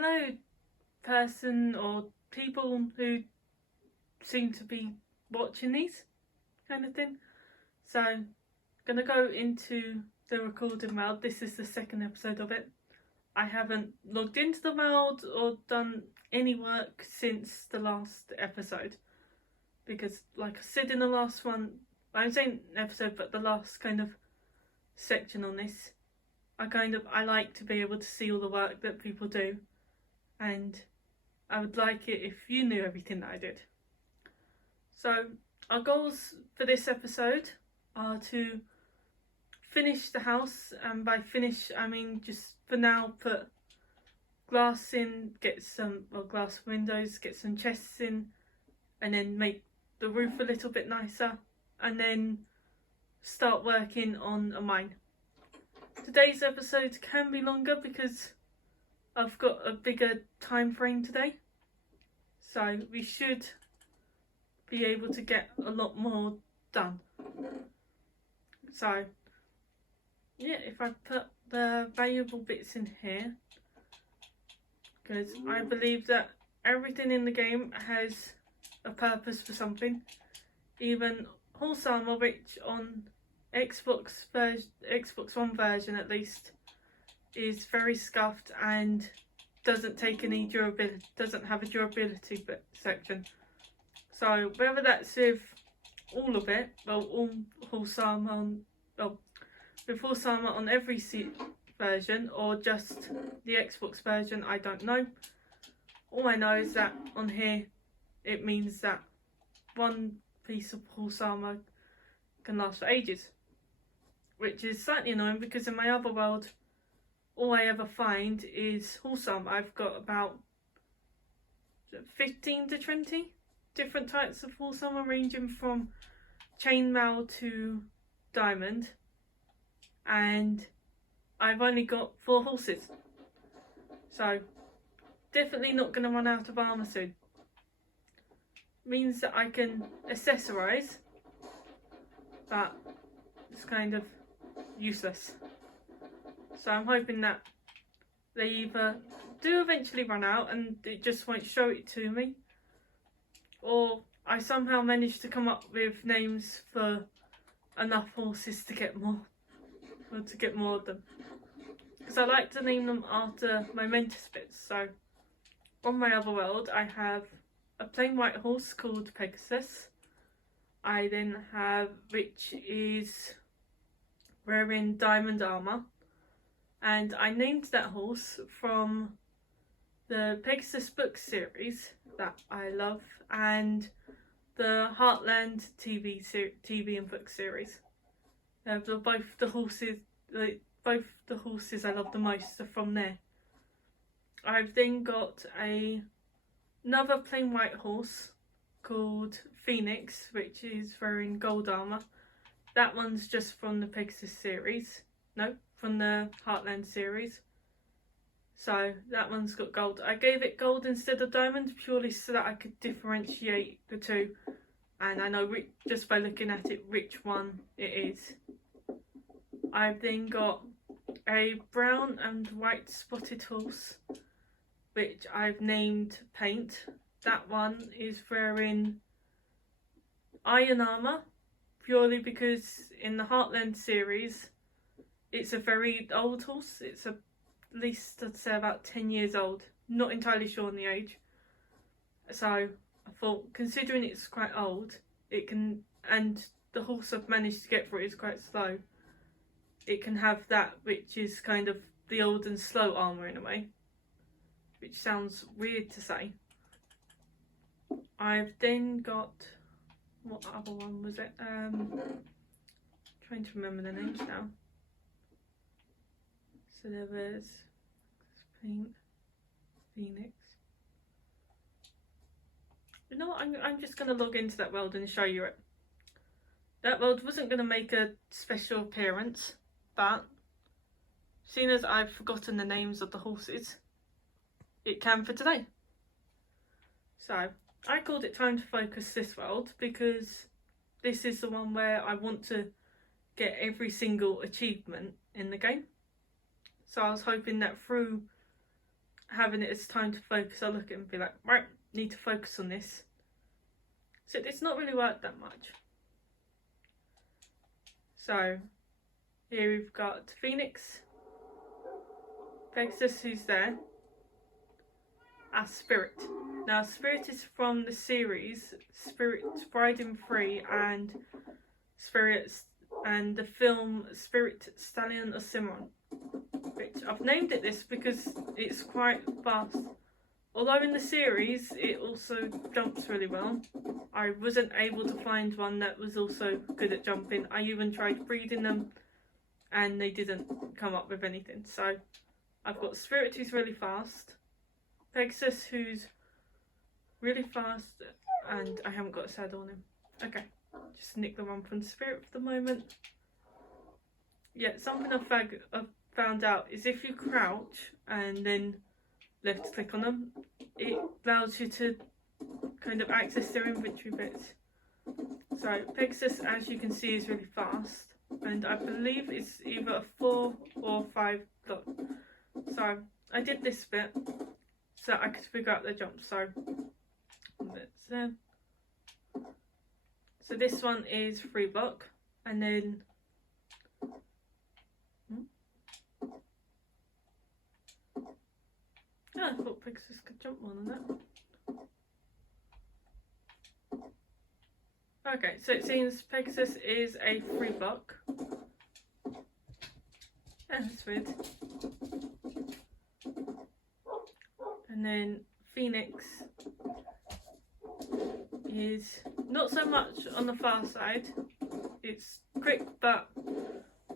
hello person or people who seem to be watching these kind of thing. So I'm gonna go into the recording world. This is the second episode of it. I haven't logged into the world or done any work since the last episode because, like I said in the last one, I'm saying episode, but the last kind of section on this, I like to be able to see all the work that people do, and I would like it if you knew everything that I did. So our goals for this episode are to finish the house, and by finish I mean just for now put glass in, get some glass windows, get some chests in, and then make the roof a little bit nicer, and then start working on a mine. Today's episode can be longer because I've got a bigger time frame today, so we should be able to get a lot more done. So yeah, if I put the valuable bits in here, because I believe that everything in the game has a purpose for something. Even horse armor, which on Xbox One version at least is very scuffed and doesn't take any durability, doesn't have a durability section. So whether that's with all of it, all horse armor with horse armor on every version or just the Xbox version, I don't know. All I know is that on here it means that one piece of horse armor can last for ages, which is slightly annoying because in my other world all I ever find is horse armor. I've got about 15 to 20 different types of horse armor, ranging from chainmail to diamond, and I've only got 4 horses, so definitely not going to run out of armor soon. Means that I can accessorize, but it's kind of useless. So I'm hoping that they either do eventually run out and it just won't show it to me, or I somehow manage to come up with names for enough horses to get more, or to get more of them. Because I like to name them after my mentor bits. So on my other world I have a plain white horse called Pegasus. I then have which is wearing diamond armour, and I named that horse from the Pegasus book series that I love and the Heartland TV and book series. Both the horses I love the most are from there. I've then got another plain white horse called Phoenix, which is wearing gold armour. That one's just from the Pegasus series. No, from the Heartland series. So that one's got gold. I gave it gold instead of diamond purely so that I could differentiate the two, and I know just by looking at it which one it is. I've then got a brown and white spotted horse, which I've named Paint. That one is wearing iron armour, purely because in the Heartland series it's a very old horse. It's at least, I'd say, about 10 years old. Not entirely sure on the age. So I thought, considering it's quite old, it can, and the horse I've managed to get for it is quite slow, it can have that, which is kind of the old and slow armour in a way, which sounds weird to say. I've then got, what other one was it? Trying to remember the names now. So there was Paint, Phoenix. You know what? I'm just going to log into that world and show you it. That world wasn't going to make a special appearance, but seeing as I've forgotten the names of the horses, it can for today. So I called it Time to Focus this world because this is the one where I want to get every single achievement in the game. So I was hoping that through having it as time to focus, I look at it and be like, right, need to focus on this. So it's not really worked that much. So here we've got Phoenix, Pegasus, who's there, as Spirit. Now Spirit is from the series Spirit Bride and Free and Spirit and the film Spirit Stallion or Cimarron, which I've named it this because it's quite fast. Although in the series it also jumps really well, I wasn't able to find one that was also good at jumping. I even tried breeding them and they didn't come up with anything. So I've got Spirit, who's really fast, Pegasus, who's really fast, and I haven't got a saddle on him. Okay, just nick the one from Spirit for the moment. Yeah, something I've found out is if you crouch and then left click on them, it allows you to kind of access their inventory bits. So Pegasus, as you can see, is really fast, and I believe it's either a 4 or 5 block. So I did this bit so I could figure out the jump. So this one is 3 block, and then I thought Pegasus could jump more than that. Okay, so it seems Pegasus is a 3 block. That's weird. And then Phoenix is not so much on the far side. It's quick, but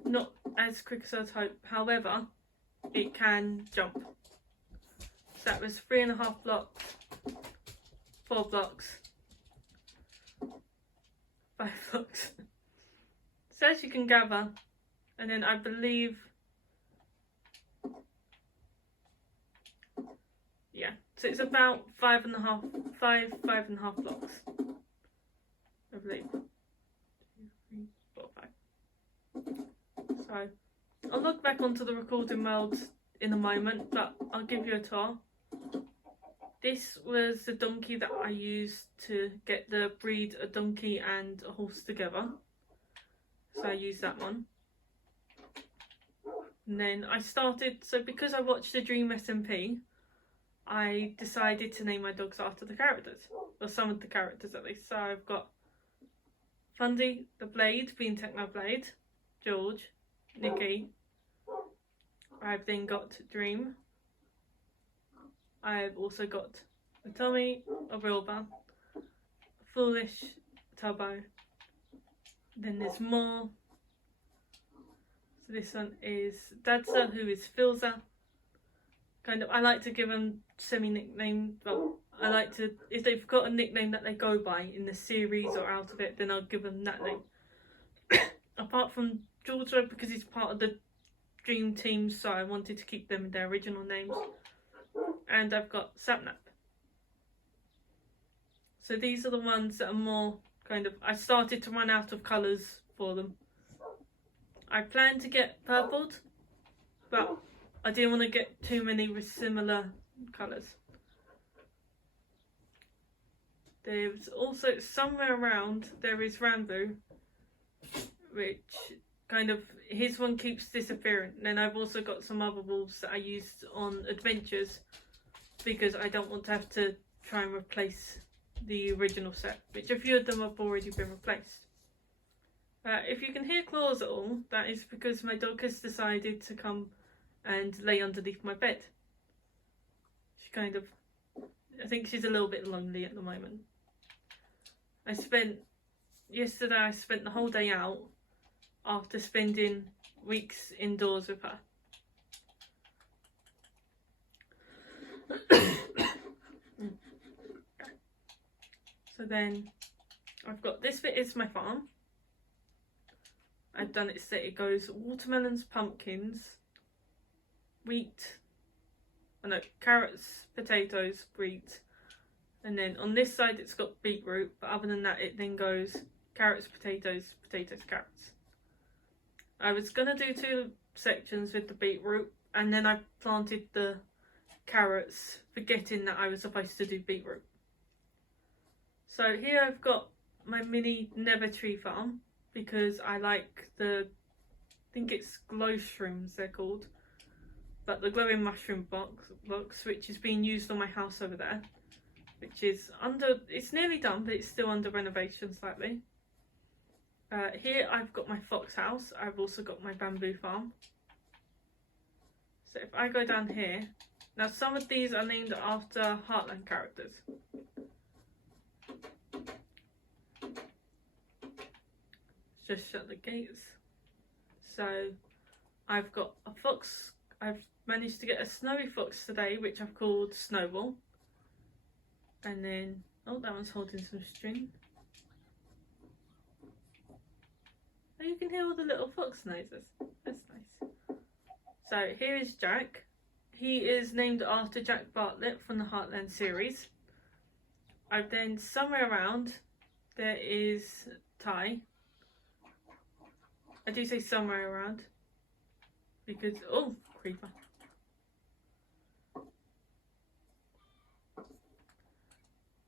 not as quick as I'd hope. However, it can jump. So that was 3.5 blocks, 4 blocks, 5 blocks. So as you can gather, and then I believe, yeah, so it's about 5.5 blocks, I believe. 2, 3, 4, 5. So I'll look back onto the recording world in a moment, but I'll give you a tour. This was the donkey that I used to get the breed a donkey and a horse together. So I used that one. And then I started, so because I watched the Dream SMP, I decided to name my dogs after the characters, or some of the characters at least. So I've got Fundy, the Blade, being Technoblade, George, Nikki. I've then got Dream. I've also got a Tommy, a Wilbur, a Foolish, Tubbo. Then there's more. So this one is Dadza, who is Filza. Kind of, I like to give them semi-nickname. Well, I like to, if they've got a nickname that they go by in the series or out of it, then I'll give them that name. Apart from Georgia, because he's part of the Dream team, so I wanted to keep them in their original names. And I've got Sapnap. So these are the ones that are more kind of, I started to run out of colours for them. I plan to get purpled, but I didn't want to get too many with similar colours. There's also somewhere around, there is Rambo, which kind of, his one keeps disappearing. And then I've also got some other wolves that I used on adventures because I don't want to have to try and replace the original set, which a few of them have already been replaced. If you can hear claws at all, that is because my dog has decided to come and lay underneath my bed. She kind of, I think she's a little bit lonely at the moment. Yesterday I spent the whole day out after spending weeks indoors with her. So then I've got this bit is my farm. I've done it so it goes watermelons, pumpkins, wheat, carrots, potatoes, wheat, and then on this side it's got beetroot, but other than that it then goes carrots, potatoes, potatoes, carrots. I was gonna do 2 sections with the beetroot, and then I planted the carrots, forgetting that I was supposed to do beetroot. So here I've got my mini Nether tree farm because I like I think it's glow shrooms they're called, but the glowing mushroom box which is being used on my house over there, which is it's nearly done but it's still under renovation slightly. Here I've got my fox house. I've also got my bamboo farm. So if I go down here, now some of these are named after Heartland characters. Just shut the gates. So I've got a fox. I've managed to get a snowy fox today, which I've called Snowball. And then, oh, that one's holding some string. Oh, you can hear all the little fox noises. That's nice. So here is Jack. He is named after Jack Bartlett from the Heartland series. I've then somewhere around there is Ty. I do say somewhere around because, oh, creeper.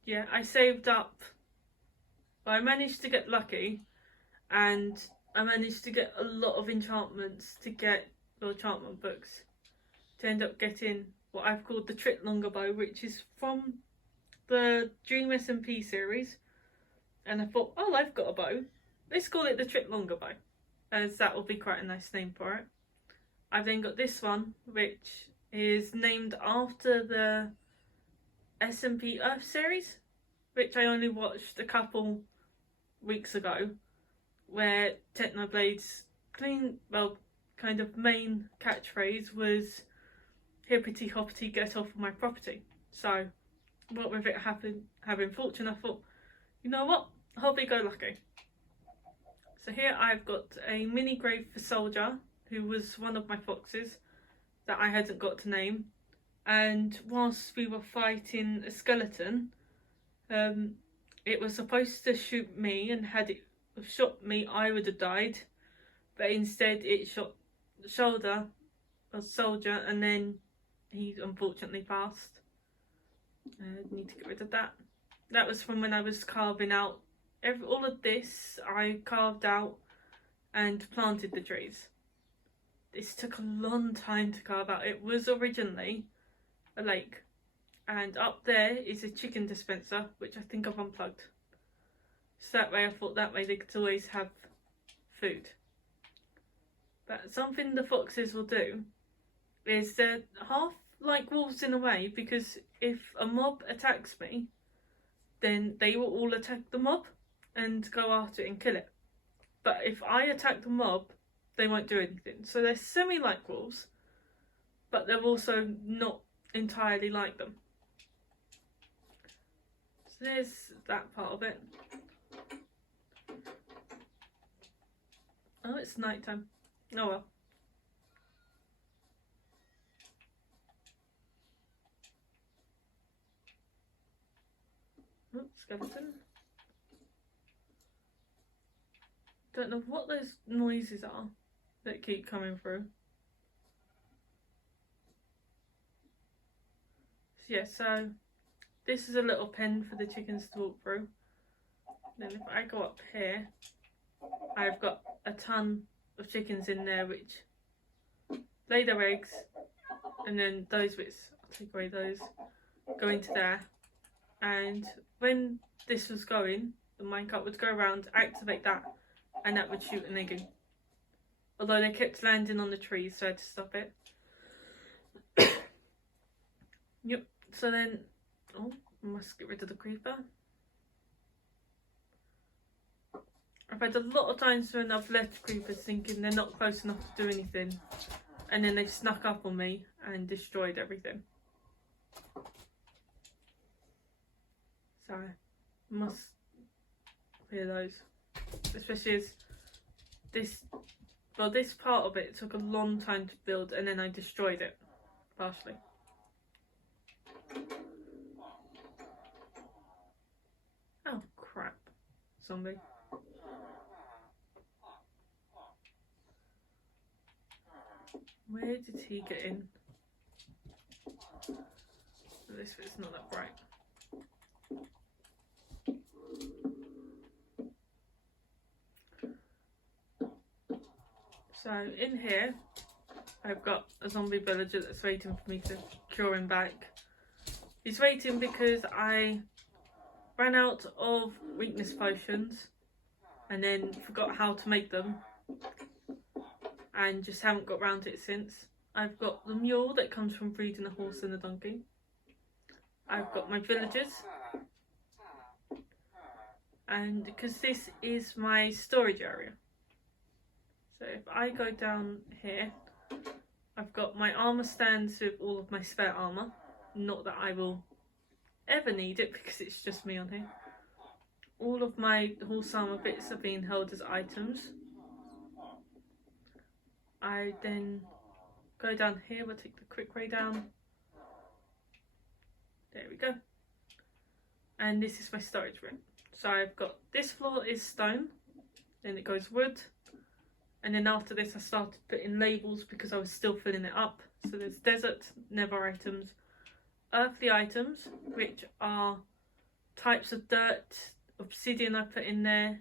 Yeah, I saved up. Well, I managed to get lucky and I managed to get a lot of enchantments to get the enchantment books to end up getting what I've called the Trip Longbow, which is from the Dream SMP series. And I thought, oh, I've got a bow. Let's call it the Trip Longbow, as that will be quite a nice name for it. I've then got this one, which is named after the SMP Earth series, which I only watched a couple weeks ago, where Technoblade's kind of main catchphrase was hippity hoppity get off of my property. So what with it having fortune, I thought, you know what, hobby go lucky. So here I've got a mini grave for Soldier, who was one of my foxes that I hadn't got to name, and whilst we were fighting a skeleton, it was supposed to shoot me, and had it shot me I would have died, but instead it shot the shoulder of Soldier and then he unfortunately passed. Need to get rid of that. That was from when I was carving out all of this. I carved out and planted the trees. This took a long time to carve out. It was originally a lake, and up there is a chicken dispenser which I think I've unplugged. So that way, I thought that way they could always have food. But something the foxes will do is they're half like wolves in a way, because if a mob attacks me, then they will all attack the mob and go after it and kill it. But if I attack the mob, they won't do anything. So they're semi like wolves, but they're also not entirely like them. So there's that part of it. Oh, it's nighttime. Oh well. Oops, skeleton. Don't know what those noises are that keep coming through. So yeah, so this is a little pen for the chickens to walk through. Then if I go up here, I've got a ton of chickens in there which lay their eggs, and then those bits, I'll take away those, go into there. And when this was going, the minecart would go around, activate that, and that would shoot an egg in. Although they kept landing on the trees, so I had to stop it. Yep, so then, oh, I must get rid of the creeper. I've had a lot of times when I've left creepers thinking they're not close enough to do anything, and then they've snuck up on me and destroyed everything. So, must clear those. Especially as this part of it took a long time to build, and then I destroyed it, partially. Oh crap, zombie. Where did he get in? this bit's not that bright. So in here, I've got a zombie villager that's waiting for me to cure him back. He's waiting because I ran out of weakness potions and then forgot how to make them and just haven't got round to it since. I've got the mule that comes from breeding a horse and a donkey. I've got my villagers, and because this is my storage area, so if I go down here, I've got my armour stands with all of my spare armour. Not that I will ever need it because it's just me on here. All of my horse armour bits are being held as items. I then go down here, we'll take the quick way down. There we go. And this is my storage room. So I've got, this floor is stone, then it goes wood, and then after this I started putting labels because I was still filling it up. So there's desert, nether items, earthly items, which are types of dirt, obsidian I put in there,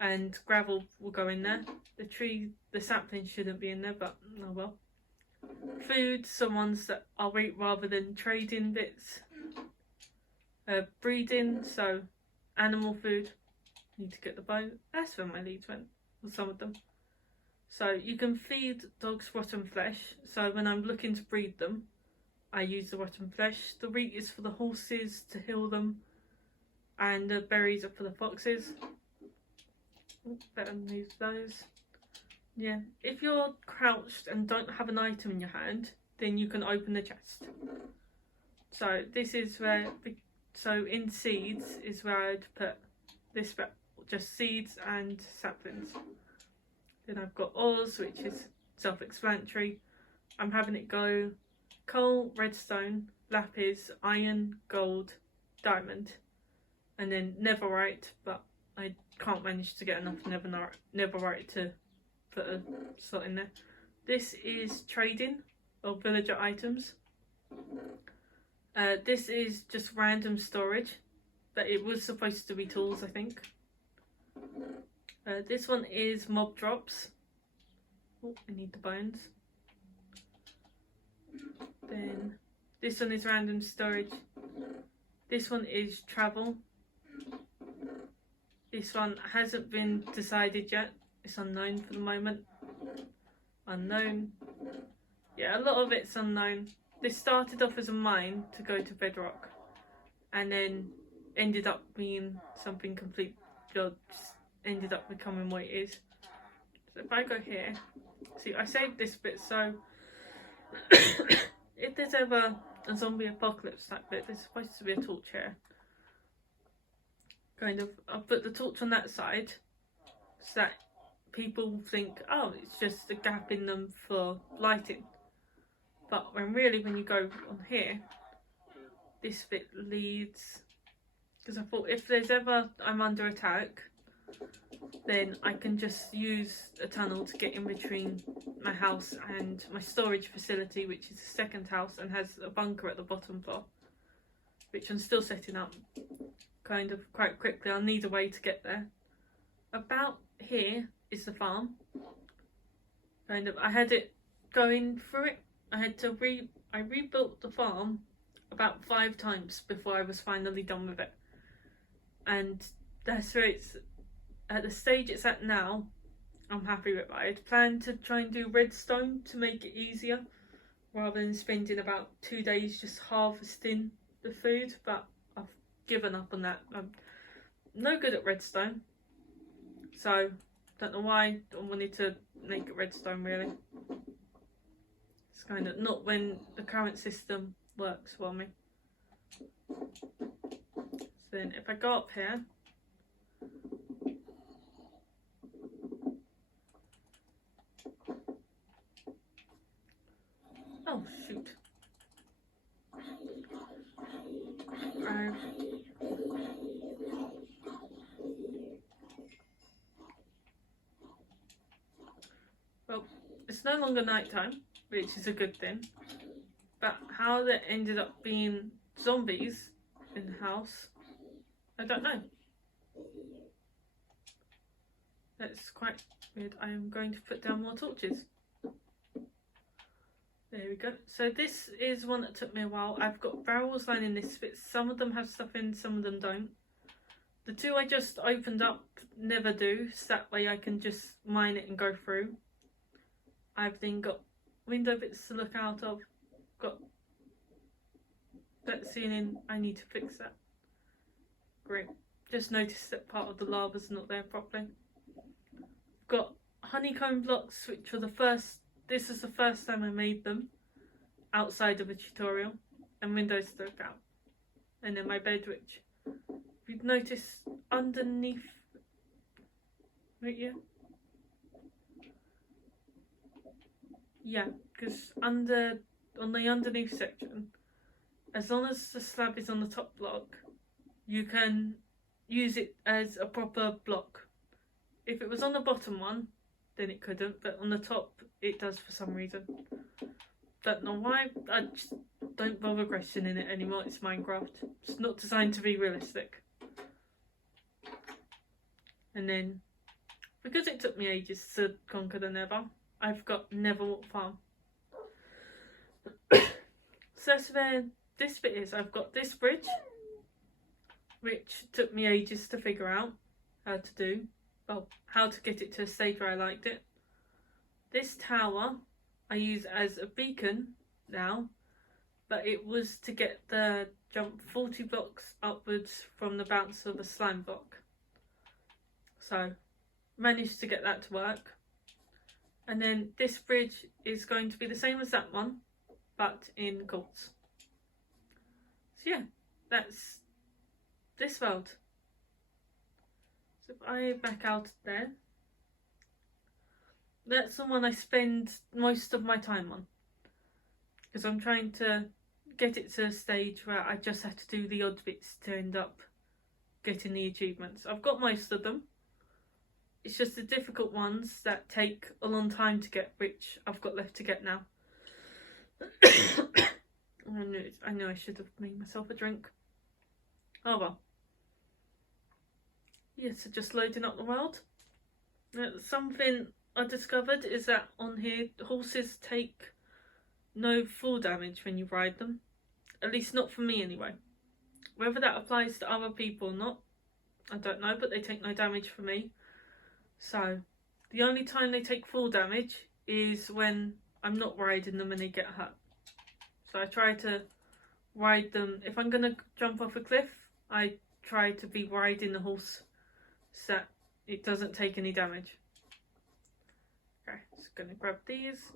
and gravel will go in there. The tree, the sapling shouldn't be in there, but oh well. Food, some ones that I'll eat rather than trading bits. Breeding, so animal food. Need to get the bone. That's where my leads went, or some of them. So you can feed dogs rotten flesh. So when I'm looking to breed them, I use the rotten flesh. The wheat is for the horses to heal them, and the berries are for the foxes. Better move those. Yeah, if you're crouched and don't have an item in your hand, then you can open the chest. So this is where, so in seeds is where I'd put this bit, just seeds and saplings. Then I've got ores, which is self-explanatory. I'm having it go coal, redstone, lapis, iron, gold, diamond, and then netherite, but I can't manage to get enough netherite to put a slot in there. This is trading of villager items. This is just random storage, but it was supposed to be tools, I think. This one is mob drops. Oh, I need the bones. Then this one is random storage. This one is travel. This one hasn't been decided yet. It's unknown for the moment. Unknown. Yeah, a lot of it's unknown. This started off as a mine to go to bedrock, and then ended up being something complete. Just ended up becoming what it is. So if I go here, see, I saved this bit so if there's ever a zombie apocalypse type bit, there's supposed to be a torch here. Kind of, I'll put the torch on that side so that people think, oh, it's just a gap in them for lighting. But when you go on here, this bit leads, because I thought if there's ever I'm under attack, then I can just use a tunnel to get in between my house and my storage facility, which is a second house and has a bunker at the bottom floor, which I'm still setting up kind of quite quickly. I'll need a way to get there. About here is the farm. Kind of, I had it going through it. I had to I rebuilt the farm about 5 times before I was finally done with it. And that's where it's, at the stage it's at now, I'm happy with it. I had planned to try and do redstone to make it easier, rather than spending about 2 days just harvesting the food, but I've given up on that. I'm no good at redstone, so don't know why I wanted to make it redstone really. It's kind of not when the current system works for me. So then if I go up here, oh shoot, well, it's no longer nighttime, which is a good thing, but how that ended up being zombies in the house. I don't know. That's quite weird. I am going to put down more torches. There we go. So this is one that took me a while. I've got barrels lining this bit. Some of them have stuff in, some of them don't. The two I just opened up never do, so that way I can just mine it and go through. I've then got window bits to look out of. Got that ceiling, I need to fix that. Great. Just noticed that part of the lava's not there properly. Got honeycomb blocks, which were this is the first time I made them outside of a tutorial, and windows to look out. And then my bed, which you'd notice underneath, right here. Yeah, because on the underneath section, as long as the slab is on the top block, you can use it as a proper block. If it was on the bottom one, then it couldn't, but on the top it does for some reason. Don't know why. I just don't bother questioning it anymore. It's Minecraft. It's not designed to be realistic. And then, because it took me ages to conquer the Nether, I've got Netherwalk Farm. So that's where this bit is. I've got this bridge, which took me ages to figure out how to do. Well, how to get it to a stage where I liked it. This tower I use as a beacon now, but it was to get the jump 40 blocks upwards from the bounce of a slime block. So, managed to get that to work. And then this bridge is going to be the same as that one, but in quartz. So yeah, that's this world. So if I back out there, that's the one I spend most of my time on, because I'm trying to get it to a stage where I just have to do the odd bits to end up getting the achievements. I've got most of them. It's just the difficult ones that take a long time to get, which I've got left to get now. I know I should have made myself a drink. Oh well. Yeah, so just loading up the world. Something I discovered is that on here, horses take no fall damage when you ride them. At least not for me anyway. Whether that applies to other people or not, I don't know, but they take no damage for me. So, the only time they take fall damage is when I'm not riding them and they get hurt. So I try to ride them. If I'm going to jump off a cliff, I try to be riding the horse so that it doesn't take any damage. Okay, just going to grab these.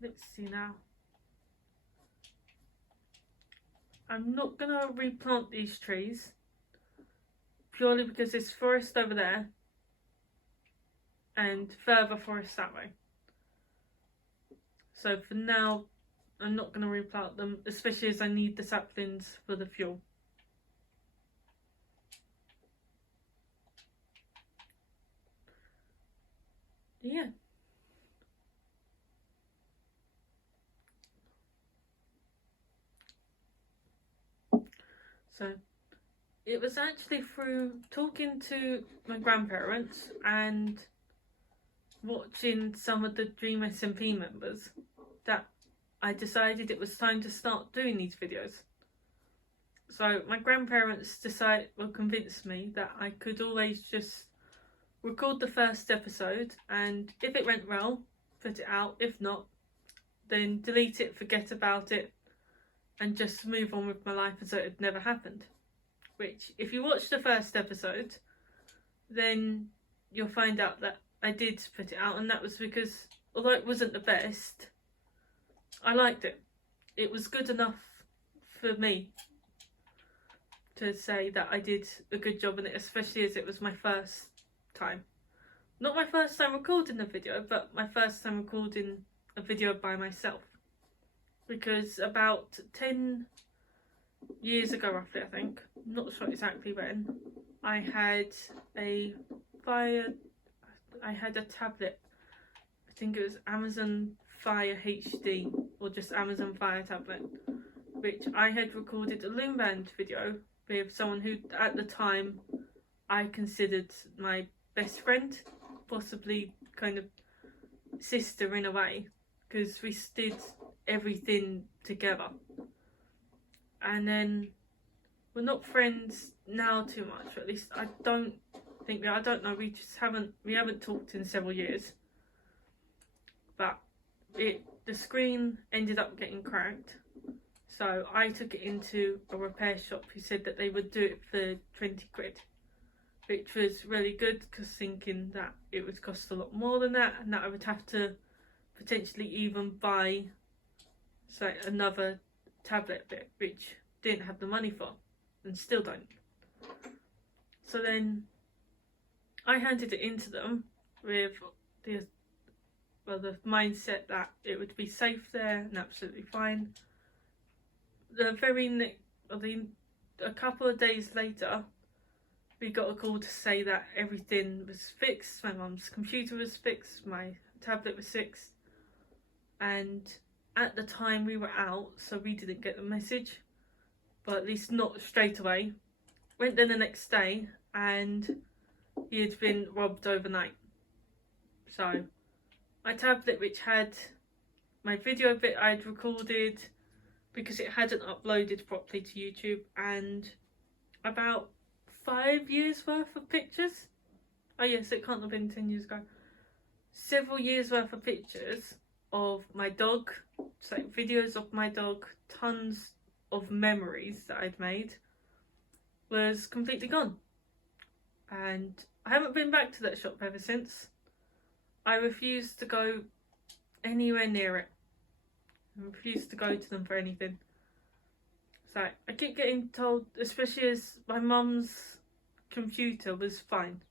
Let's see now. I'm not going to replant these trees, purely because there's forest over there and further forest that way. So for now, I'm not going to replant them, especially as I need the saplings for the fuel. Yeah. So it was actually through talking to my grandparents and watching some of the Dream SMP members that I decided it was time to start doing these videos. So my grandparents convinced me that I could always just record the first episode, and if it went well, put it out. If not, then delete it, forget about it, and just move on with my life as though it had never happened. Which, if you watch the first episode, then you'll find out that I did put it out, and that was because, although it wasn't the best, I liked it. It was good enough for me to say that I did a good job in it, especially as it was my first time. Not my first time recording a video, but my first time recording a video by myself. Because about 10 years ago, roughly, I think, I'm not sure exactly when, I had a tablet. I think it was Amazon Fire HD or just Amazon Fire tablet, which I had recorded a Loom Band video with someone who at the time I considered my best friend, possibly kind of sister in a way, because we did everything together. And then we're not friends now too much, or at least I don't think I don't know, we haven't talked in several years. But the screen ended up getting cracked, so I took it into a repair shop who said that they would do it for 20 quid, which was really good, because thinking that it would cost a lot more than that, and that I would have to potentially even buy another tablet bit, which didn't have the money for and still don't. So then I handed it into them with the mindset that it would be safe there and absolutely fine. A couple of days later, we got a call to say that everything was fixed. My mum's computer was fixed, my tablet was fixed, and at the time we were out, so we didn't get the message, but at least not straight away. Went there the next day, and he had been robbed overnight. So my tablet, which had my video bit I'd recorded, because it hadn't uploaded properly to YouTube, and about 5 years worth of pictures. Oh yes, it can't have been 10 years ago. Several years worth of pictures of my dog, so videos of my dog, tons of memories that I'd made, was completely gone. And I haven't been back to that shop ever since. I refuse to go anywhere near it. I refuse to go to them for anything. So I keep getting told, especially as my mum's computer was fine,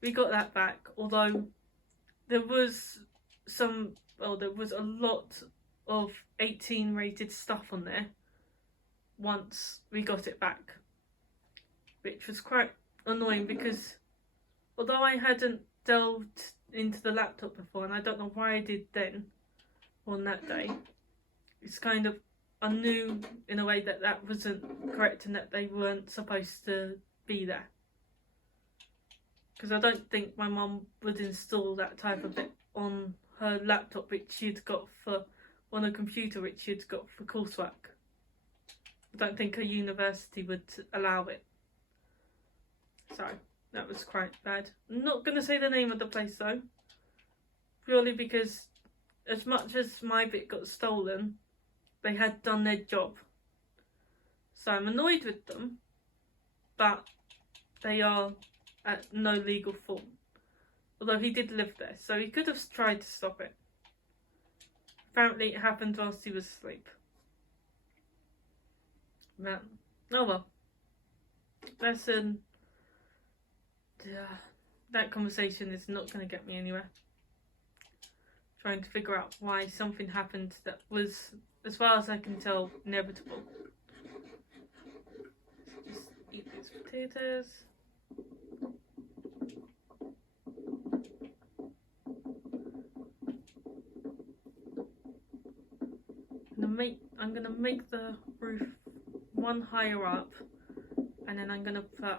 we got that back, although there was a lot of 18 rated stuff on there once we got it back, which was quite annoying, because although I hadn't delved into the laptop before, and I don't know why I did then on that day, it's kind of, I knew in a way that that wasn't correct and that they weren't supposed to be there, because I don't think my mum would install that type of bit on her laptop, which she'd got on a computer which she'd got for coursework. I don't think her university would allow it. So that was quite bad. I'm not going to say the name of the place though, purely because as much as my bit got stolen, they had done their job. So I'm annoyed with them, but they are at no legal fault. Although he did live there, so he could have tried to stop it. Apparently it happened whilst he was asleep. But, oh well. That conversation is not going to get me anywhere. Trying to figure out why something happened that was, as far as I can tell, inevitable. Just eat these potatoes. I'm gonna make the roof one higher up, and then I'm gonna put,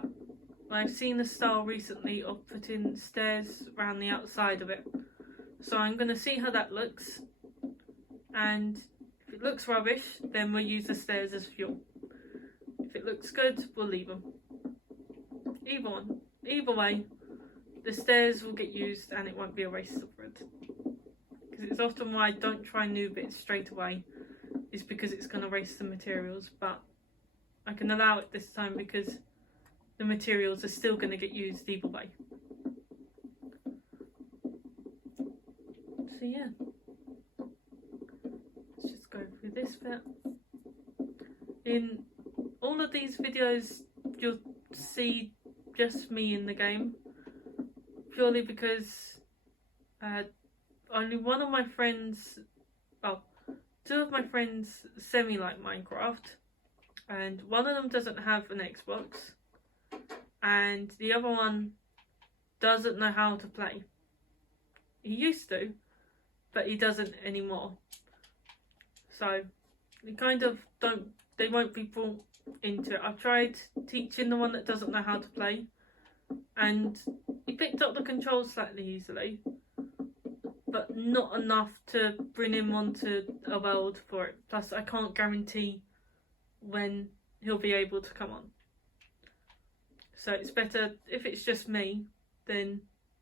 I've seen the style recently of putting stairs around the outside of it, so I'm gonna see how that looks, and if it looks rubbish then we'll use the stairs as fuel. If it looks good, we'll leave them. Either way, the stairs will get used and it won't be a waste of wood, because it's often why I don't try new bits straight away, is because it's going to waste the materials, but I can allow it this time because the materials are still going to get used either way. So yeah, let's just go through this bit. In all of these videos you'll see just me in the game, purely because only one of my friends, well, two of my friends semi-like Minecraft, and one of them doesn't have an Xbox, and the other one doesn't know how to play. He used to, but he doesn't anymore. So they kind of they won't be brought into it. I've tried teaching the one that doesn't know how to play, and he picked up the controls slightly easily, but not enough to bring him onto a world for it. Plus, I can't guarantee when he'll be able to come on. So it's better if it's just me, then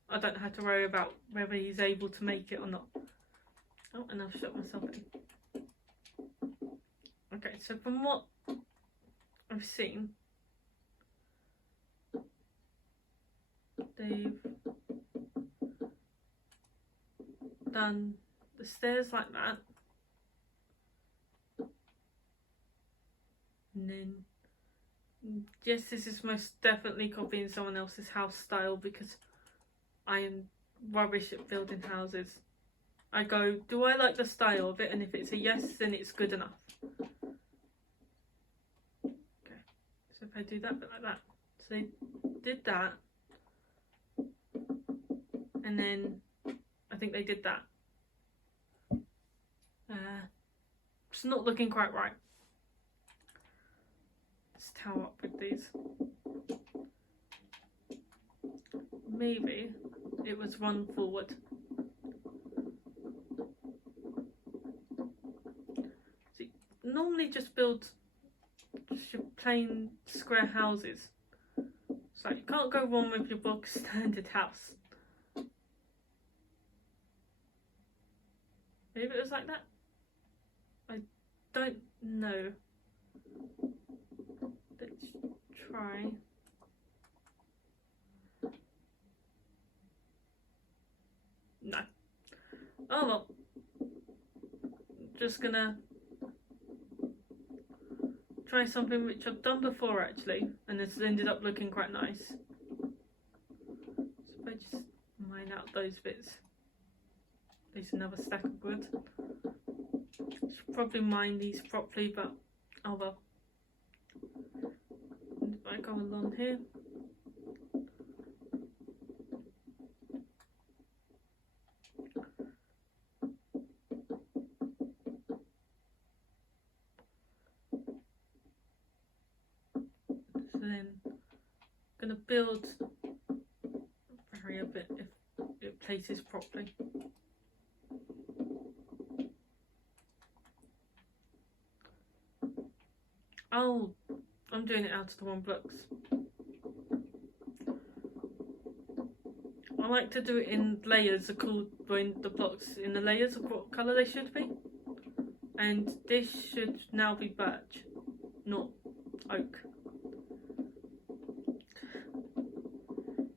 I don't have to worry about whether he's able to make it or not. Oh, and I've shut myself in. Okay, so from what I've seen, they've done the stairs like that, and then yes, this is most definitely copying someone else's house style, because I am rubbish at building houses. I go, do I like the style of it? And if it's a yes, then it's good enough. Okay, so if I do that bit like that, so they did that, and then I think they did that. It's not looking quite right. Let's tower up with these. Maybe it was run forward. See, normally just build just your plain square houses. So you can't go wrong with your bog standard house. Maybe it was like that. I don't know. Let's try. No. Oh well. Just gonna try something which I've done before actually, and it's ended up looking quite nice. So if I just mine out those bits. There's another stack of wood. Should probably mine these properly, but oh well. And if I go along here. So then I'm gonna build vary a bit if it places properly. Oh, I'm doing it out of the 1 blocks. I like to do it in layers, called when the blocks in the layers of what colour they should be. And this should now be birch, not oak.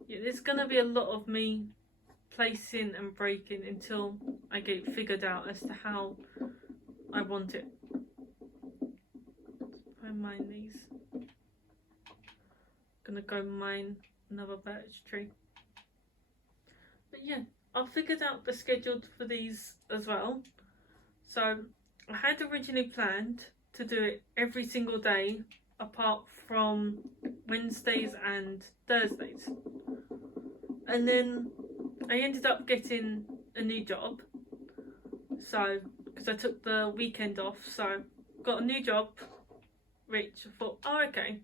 Yeah, there's gonna be a lot of me placing and breaking until I get it figured out as to how I want it. I mine these. Gonna go mine another birch tree. But yeah, I've figured out the schedule for these as well. So I had originally planned to do it every single day apart from Wednesdays and Thursdays. And then I ended up getting a new job. So, because I took the weekend off, so got a new job, which I thought, oh okay.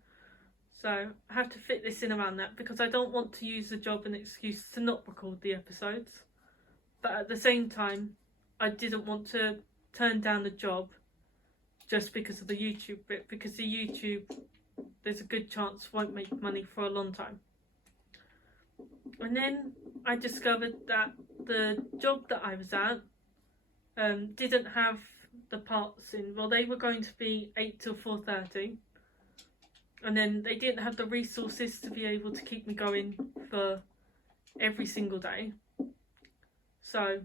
So I have to fit this in around that, because I don't want to use the job as an excuse to not record the episodes. But at the same time, I didn't want to turn down the job just because of the YouTube bit, because the YouTube, there's a good chance won't make money for a long time. And then I discovered that the job that I was at didn't have the parts in. Well, they were going to be 8 till 4:30, and then they didn't have the resources to be able to keep me going for every single day. So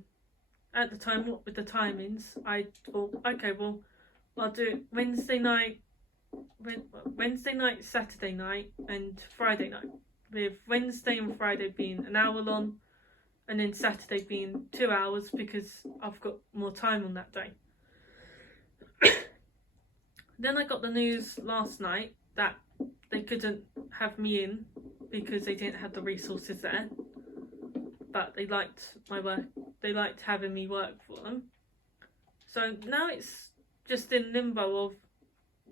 at the time, what with the timings, I thought, okay, well, I'll do it Wednesday night, Saturday night and Friday night, with Wednesday and Friday being an hour long, and then Saturday being 2 hours because I've got more time on that day. Then I got the news last night that they couldn't have me in because they didn't have the resources there, but they liked my work. They liked having me work for them. So now it's just in limbo of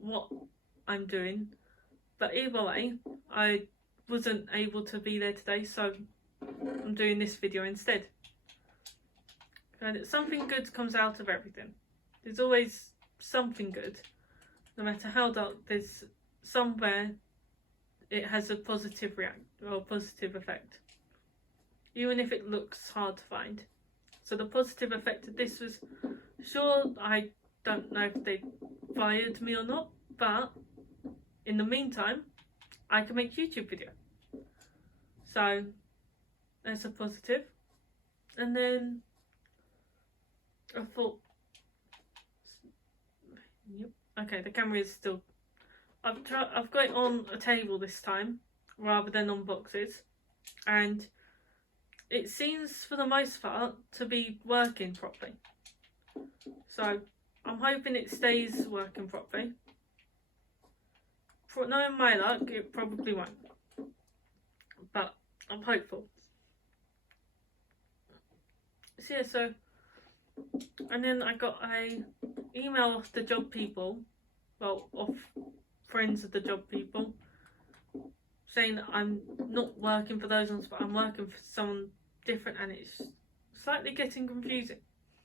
what I'm doing. But either way, I wasn't able to be there today, so I'm doing this video instead. And something good comes out of everything. There's always something good. No matter how dark, there's somewhere it has a positive positive effect. Even if it looks hard to find. So the positive effect of this was, sure, I don't know if they fired me or not, but in the meantime, I can make YouTube video. So that's a positive. And then I thought, yep, okay, the camera is still, I've got it on a table this time rather than on boxes, and it seems for the most part to be working properly. So I'm hoping it stays working properly. For knowing my luck, it probably won't, but I'm hopeful. So yeah, so, and then I got a email off the job people, well, off friends of the job people, saying that I'm not working for those ones, but I'm working for someone different, and it's slightly getting confusing.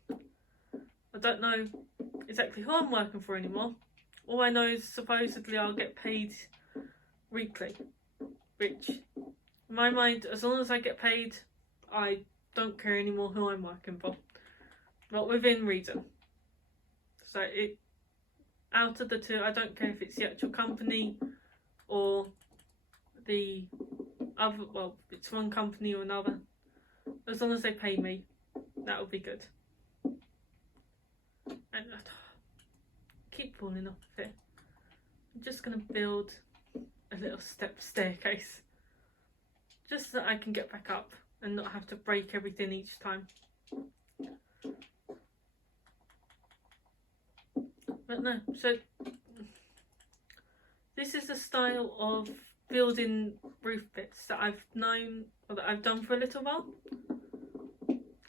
I don't know exactly who I'm working for anymore. All I know is supposedly I'll get paid weekly, which in my mind, as long as I get paid, I don't care anymore who I'm working for, but within reason. So it, out of the two, I don't care if it's the actual company or the other, well, it's one company or another. As long as they pay me, that will be good. And I keep falling off of it. I'm just going to build a little step staircase, just so that I can get back up and not have to break everything each time. But no, so this is the style of building roof bits that I've known, or that I've done for a little while.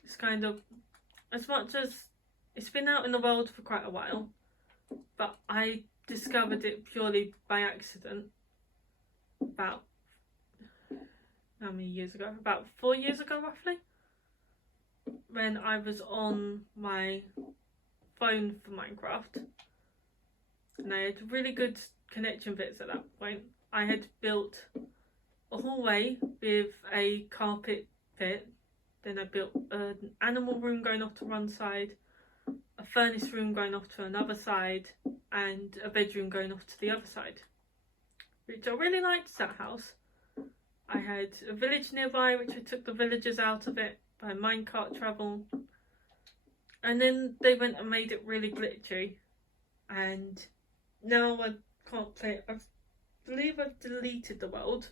It's kind of, as much as it's been out in the world for quite a while, but I discovered it purely by accident about, how many years ago? About 4 years ago roughly, when I was on my phone for Minecraft, and I had really good connection bits at that point. I had built a hallway with a carpet bit, then I built an animal room going off to one side, a furnace room going off to another side, and a bedroom going off to the other side, which I really liked that house. I had a village nearby, which I took the villagers out of it by minecart travel, and then they went and made it really glitchy, and now I can't play it. I believe I've deleted the world,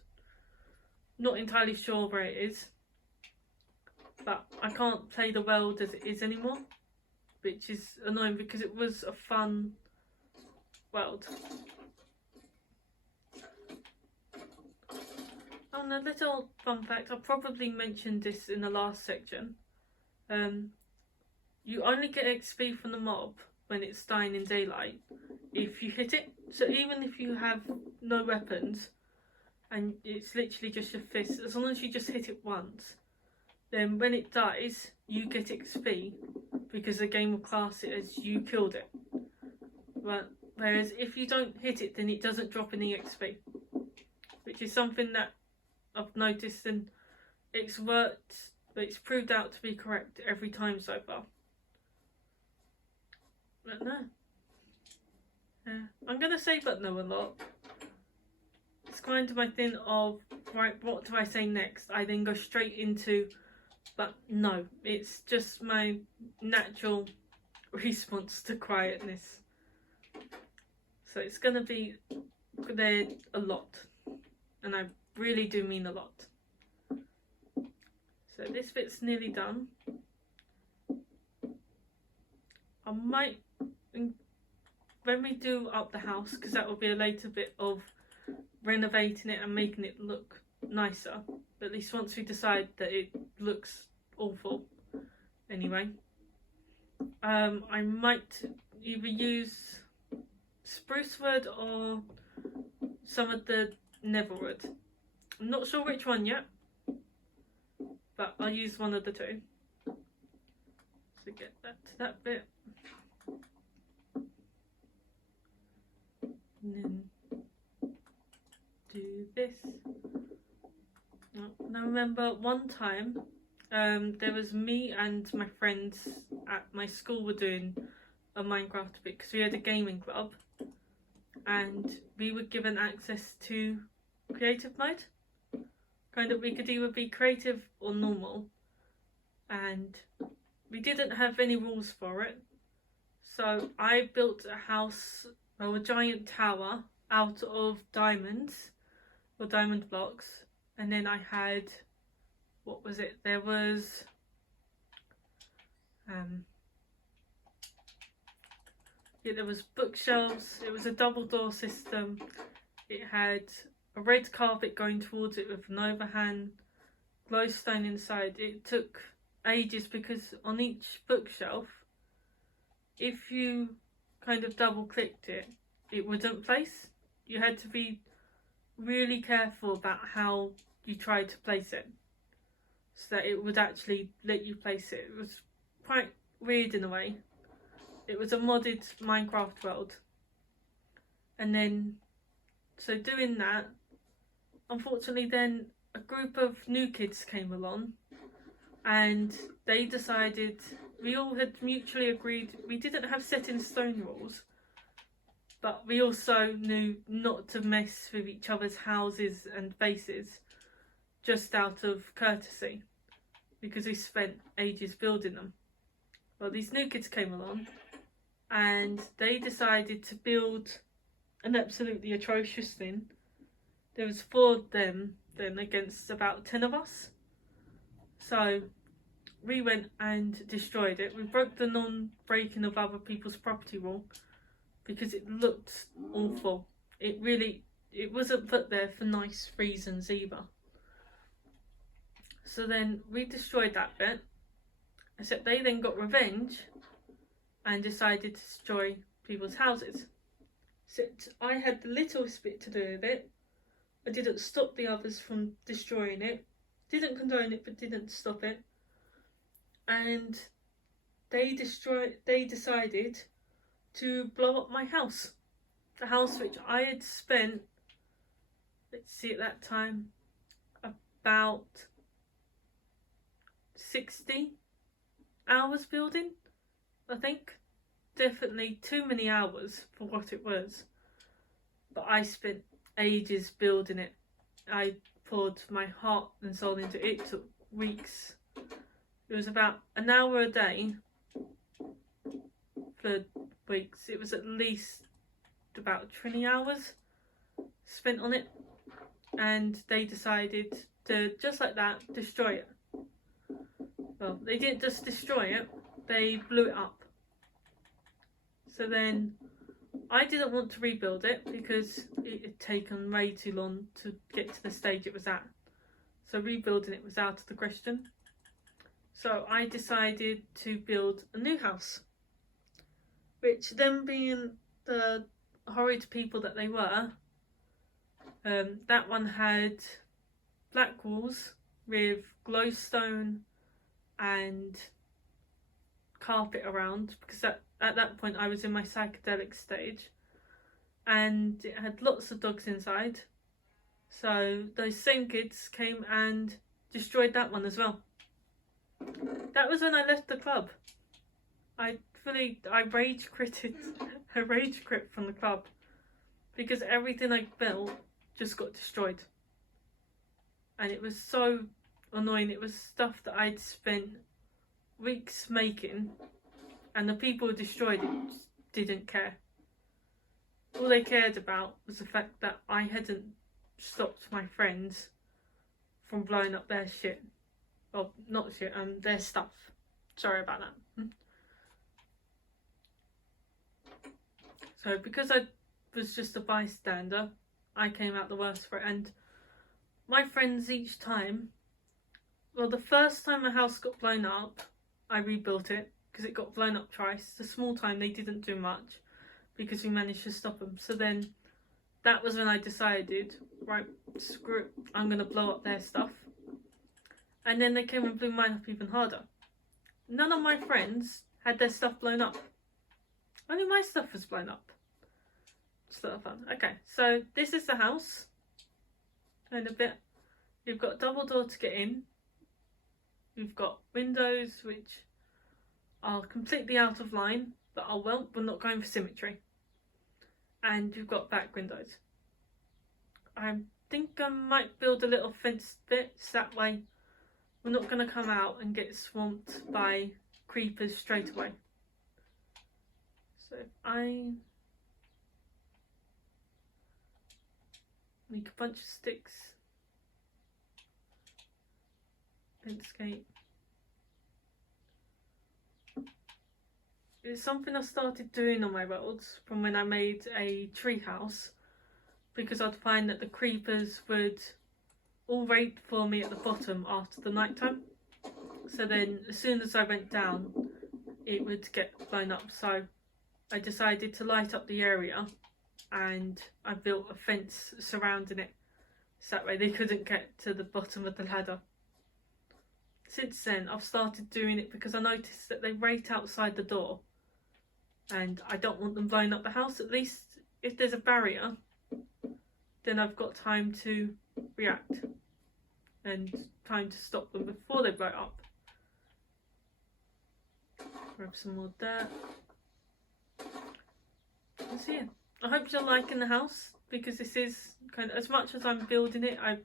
not entirely sure where it is, but I can't play the world as it is anymore, which is annoying because it was a fun world. And a little fun fact, I probably mentioned this in the last section, you only get XP from the mob when it's dying in daylight if you hit it. So even if you have no weapons and it's literally just your fist, as long as you just hit it once, then when it dies you get XP because the game will class it as you killed it. But whereas if you don't hit it, then it doesn't drop any XP, which is something that I've noticed, and it's worked, but it's proved out to be correct every time so far. But no, I'm gonna say but no a lot. It's kind of my thing of, right, what do I say next? I then go straight into but no. It's just my natural response to quietness. So it's gonna be there a lot, and I really do mean a lot. So this bit's nearly done. I might, when we do up the house, because that will be a later bit of renovating it and making it look nicer, but at least once we decide that it looks awful anyway, I might either use spruce wood or some of the netherwood. I'm not sure which one yet, but I'll use one of the two. So get that to that bit. And then do this. Now remember one time there was me and my friends at my school were doing a Minecraft bit because we had a gaming club and we were given access to creative mode. Kind of, we could either be creative or normal, and we didn't have any rules for it. So I built a house, well, a giant tower out of diamonds or diamond blocks, and then I had, what was it? There was there was bookshelves. It was a double door system. It had a red carpet going towards it with an overhang, glowstone inside. It took ages because on each bookshelf, if you kind of double clicked it, it wouldn't place. You had to be really careful about how you tried to place it so that it would actually let you place it. It was quite weird in a way. It was a modded Minecraft world. And then, so doing that, unfortunately then a group of new kids came along and they decided, we all had mutually agreed, we didn't have set in stone rules, but we also knew not to mess with each other's houses and bases just out of courtesy because we spent ages building them. Well, these new kids came along and they decided to build an absolutely atrocious thing. There was 4 of them then against about 10 of us. So we went and destroyed it. We broke the non-breaking of other people's property rule because it looked awful. It wasn't put there for nice reasons either. So then we destroyed that bit, except they then got revenge and decided to destroy people's houses. So I had the littlest bit to do with it. I didn't stop the others from destroying it, didn't condone it, but didn't stop it. And they decided to blow up my house. The house which I had spent, let's see, at that time, about 60 hours building, I think. Definitely too many hours for what it was. But I spent ages building it. I poured my heart and soul into it. It took weeks. It was about an hour a day for weeks. It was at least about 20 hours spent on it. And they decided to, just like that, destroy it. Well, they didn't just destroy it, they blew it up. So then I didn't want to rebuild it because it had taken way too long to get to the stage it was at. So rebuilding it was out of the question. So I decided to build a new house, which then being the horrid people that they were, that one had black walls with glowstone and carpet around, because at that point I was in my psychedelic stage, and it had lots of dogs inside. So those same kids came and destroyed that one as well. That was when I left the club. I rage quitted. I rage quit from the club because everything I built just got destroyed, and it was so annoying. It was stuff that I'd spent weeks making, and the people who destroyed it just didn't care. All they cared about was the fact that I hadn't stopped my friends from blowing up their shit. Well, not shit, their stuff. Sorry about that. So because I was just a bystander, I came out the worst for it. And my friends each time, well, the first time my house got blown up, I rebuilt it because it got blown up twice. The small time they didn't do much because we managed to stop them. So then that was when I decided, right, screw it, I'm going to blow up their stuff. And then they came and blew mine up even harder. None of my friends had their stuff blown up. Only my stuff was blown up. Just a lot of fun. Okay, so this is the house. And a bit. You've got a double door to get in. You've got windows which are completely out of line, but are well, we're not going for symmetry. And you've got back windows. I think I might build a little fenced bit, so that way we're not going to come out and get swamped by creepers straight away. So if I make a bunch of sticks, fence gate. It's something I started doing on my worlds from when I made a tree house, because I'd find that the creepers would all wait for me at the bottom after the night time. So then as soon as I went down, it would get blown up. So I decided to light up the area and I built a fence surrounding it, so that way they couldn't get to the bottom of the ladder. Since then I've started doing it because I noticed that they wait outside the door and I don't want them blowing up the house. At least if there's a barrier, then I've got time to react and time to stop them before they blow it up. Grab some more dirt. So yeah, I hope you're liking the house, because this is kind of, as much as I'm building it, I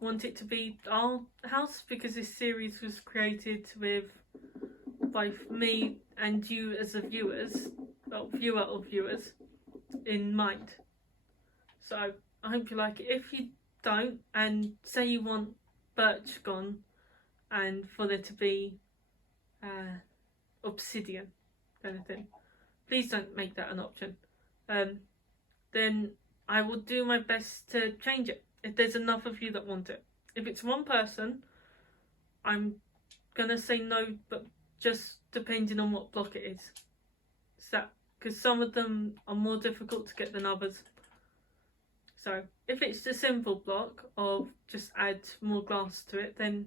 want it to be our house, because this series was created with both me and you as the viewers, well, viewer of viewers, in mind. So I hope you like it. If you don't, and say you want birch gone and for there to be obsidian kind of thing, please don't make that an option. Then I will do my best to change it if there's enough of you that want it. If it's one person, I'm gonna say no, but just depending on what block it is. So, because some of them are more difficult to get than others. So if it's the simple block of just add more glass to it, then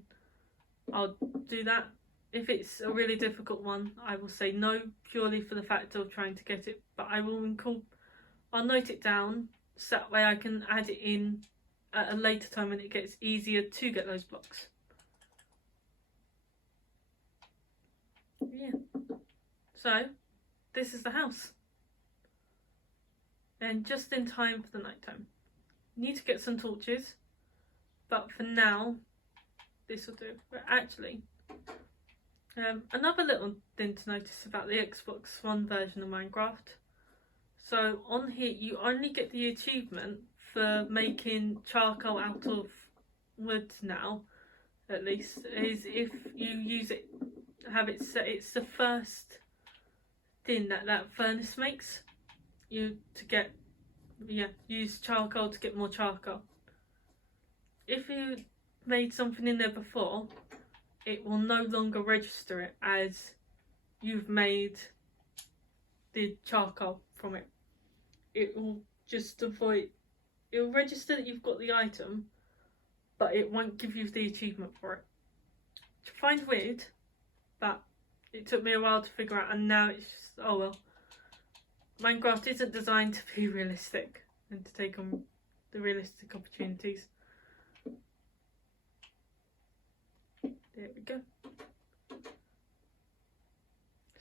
I'll do that. If it's a really difficult one, I will say no, purely for the fact of trying to get it. But I will I'll note it down, so that way I can add it in at a later time when it gets easier to get those blocks. Yeah. So this is the house. And just in time for the night time. Need to get some torches, but for now this will do. But actually, another little thing to notice about the Xbox One version of Minecraft. So on here you only get the achievement for making charcoal out of wood now, at least, is if you use it, have it set, it's the first thing that furnace makes you to get, use charcoal to get more charcoal. If you made something in there before, it will no longer register it as you've made the charcoal from it. It will just avoid, it will register that you've got the item, but it won't give you the achievement for it. Which I find weird, but it took me a while to figure out, and now it's just, oh well. Minecraft isn't designed to be realistic and to take on the realistic opportunities. There we go.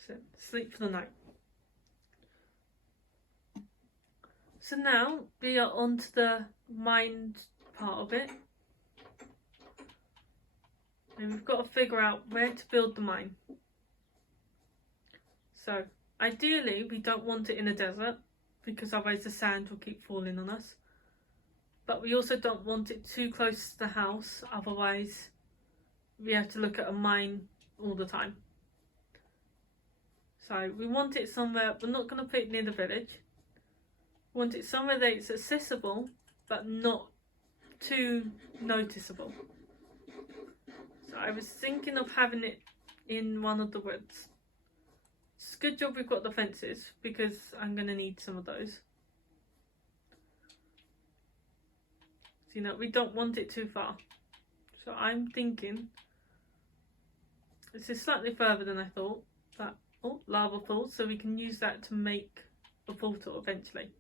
So, sleep for the night. So now we are on to the mind part of it. And we've got to figure out where to build the mine. So ideally we don't want it in a desert, because otherwise the sand will keep falling on us. But we also don't want it too close to the house, otherwise we have to look at a mine all the time. So we want it somewhere, we're not going to put it near the village. We want it somewhere that it's accessible but not too noticeable. So I was thinking of having it in one of the woods. it's a good job we've got the fences, because I'm going to need some of those. So, you know, we don't want it too far. So I'm thinking, this is slightly further than I thought, but, oh, lava pool, so we can use that to make a portal eventually.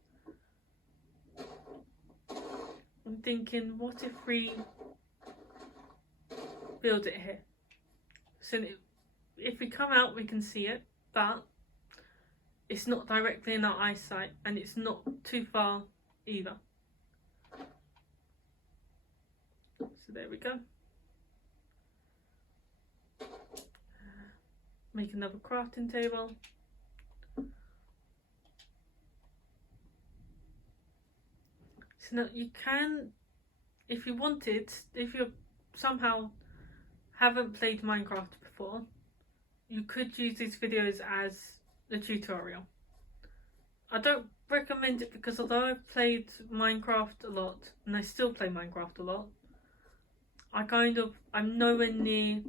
I'm thinking, what if we build it here? So if we come out, we can see it, but it's not directly in our eyesight, and it's not too far either. So there we go. Make another crafting table. So now you can, if you wanted, if you somehow haven't played Minecraft before, you could use these videos as a tutorial. I don't recommend it because although I've played Minecraft a lot, and I still play Minecraft a lot, I'm nowhere near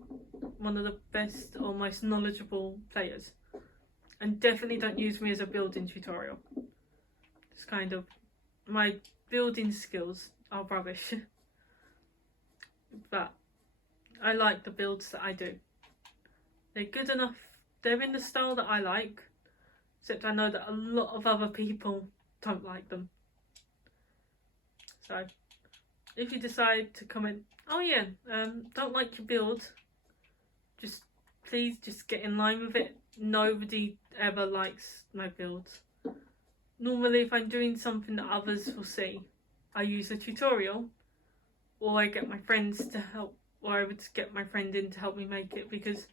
one of the best or most knowledgeable players. And definitely don't use me as a building tutorial. It's kind of, my building skills are rubbish. But I like the builds that I do. They're good enough, they're in the style that I like, except I know that a lot of other people don't like them. So if you decide to comment, oh yeah, don't like your build, please just get in line with it. Nobody ever likes my builds. Normally if I'm doing something that others will see, I use a tutorial, or I get my friends to help, or I would get my friend in to help me make it, because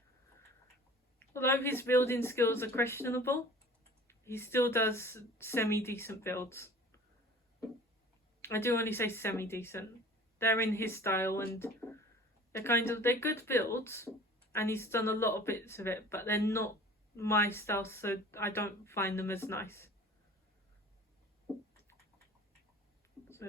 although his building skills are questionable, he still does semi-decent builds. I do only say semi-decent. They're in his style, and they're good builds, and he's done a lot of bits of it, but they're not my style, so I don't find them as nice. So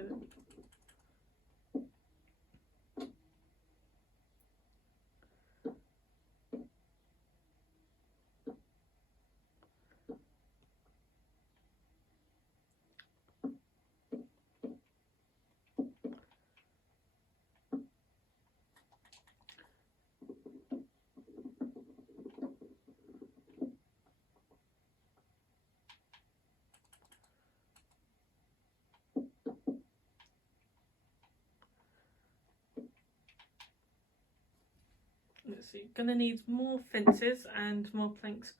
let's see, gonna need more fences and more planks.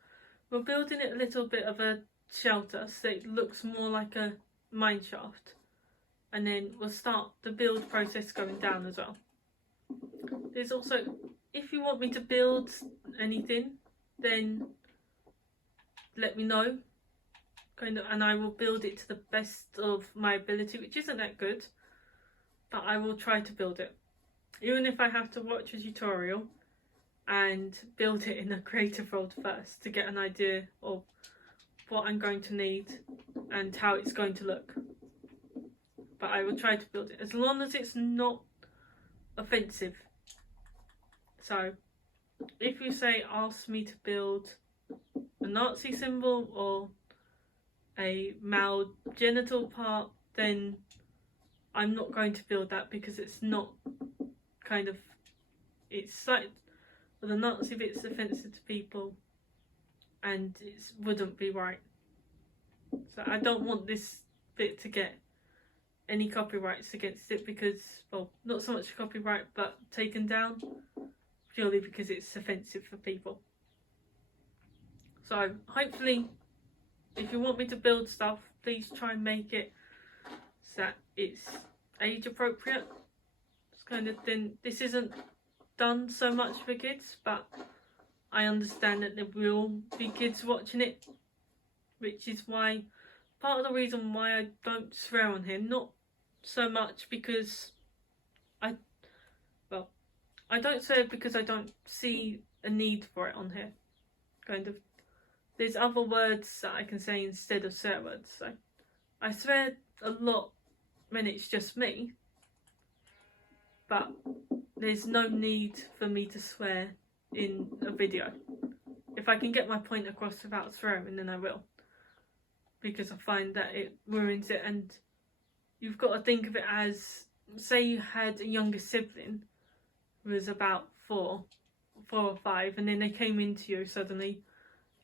We're building it a little bit of a shelter so it looks more like a mine shaft, and then we'll start the build process going down as well. There's also, if you want me to build anything, then let me know, and I will build it to the best of my ability, which isn't that good, but I will try to build it, even if I have to watch a tutorial and build it in a creative world first to get an idea of what I'm going to need and how it's going to look. But I will try to build it, as long as it's not offensive. So if you say ask me to build a Nazi symbol or a male genital part, then I'm not going to build that, because it's not it's like the Nazi bit's offensive to people and it wouldn't be right. So I don't want this bit to get any copyrights against it, because, well, not so much copyright, but taken down, purely because it's offensive for people. So hopefully, if you want me to build stuff, please try and make it so that it's age appropriate. It's kind of thin. This isn't done so much for kids, but I understand that there will be kids watching it, which is why, part of the reason why I don't swear on here, not so much because I don't swear because I don't see a need for it on here. There's other words that I can say instead of swear words. So I swear a lot when it's just me, but there's no need for me to swear in a video. if I can get my point across without swearing, then I will, because I find that it ruins it. And you've got to think of it as, say you had a younger sibling who was about four or five, and then they came into you suddenly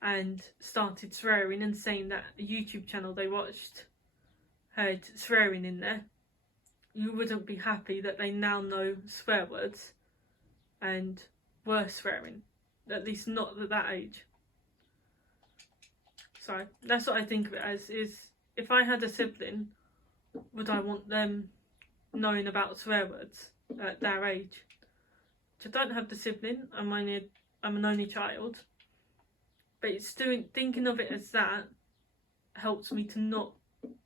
and started swearing and saying that a YouTube channel they watched had swearing in there. You wouldn't be happy that they now know swear words and were swearing, at least not at that age. So that's what I think of it as, is if I had a sibling, would I want them knowing about swear words at their age? I don't have the sibling, I'm an only child, but it's thinking of it as that helps me to not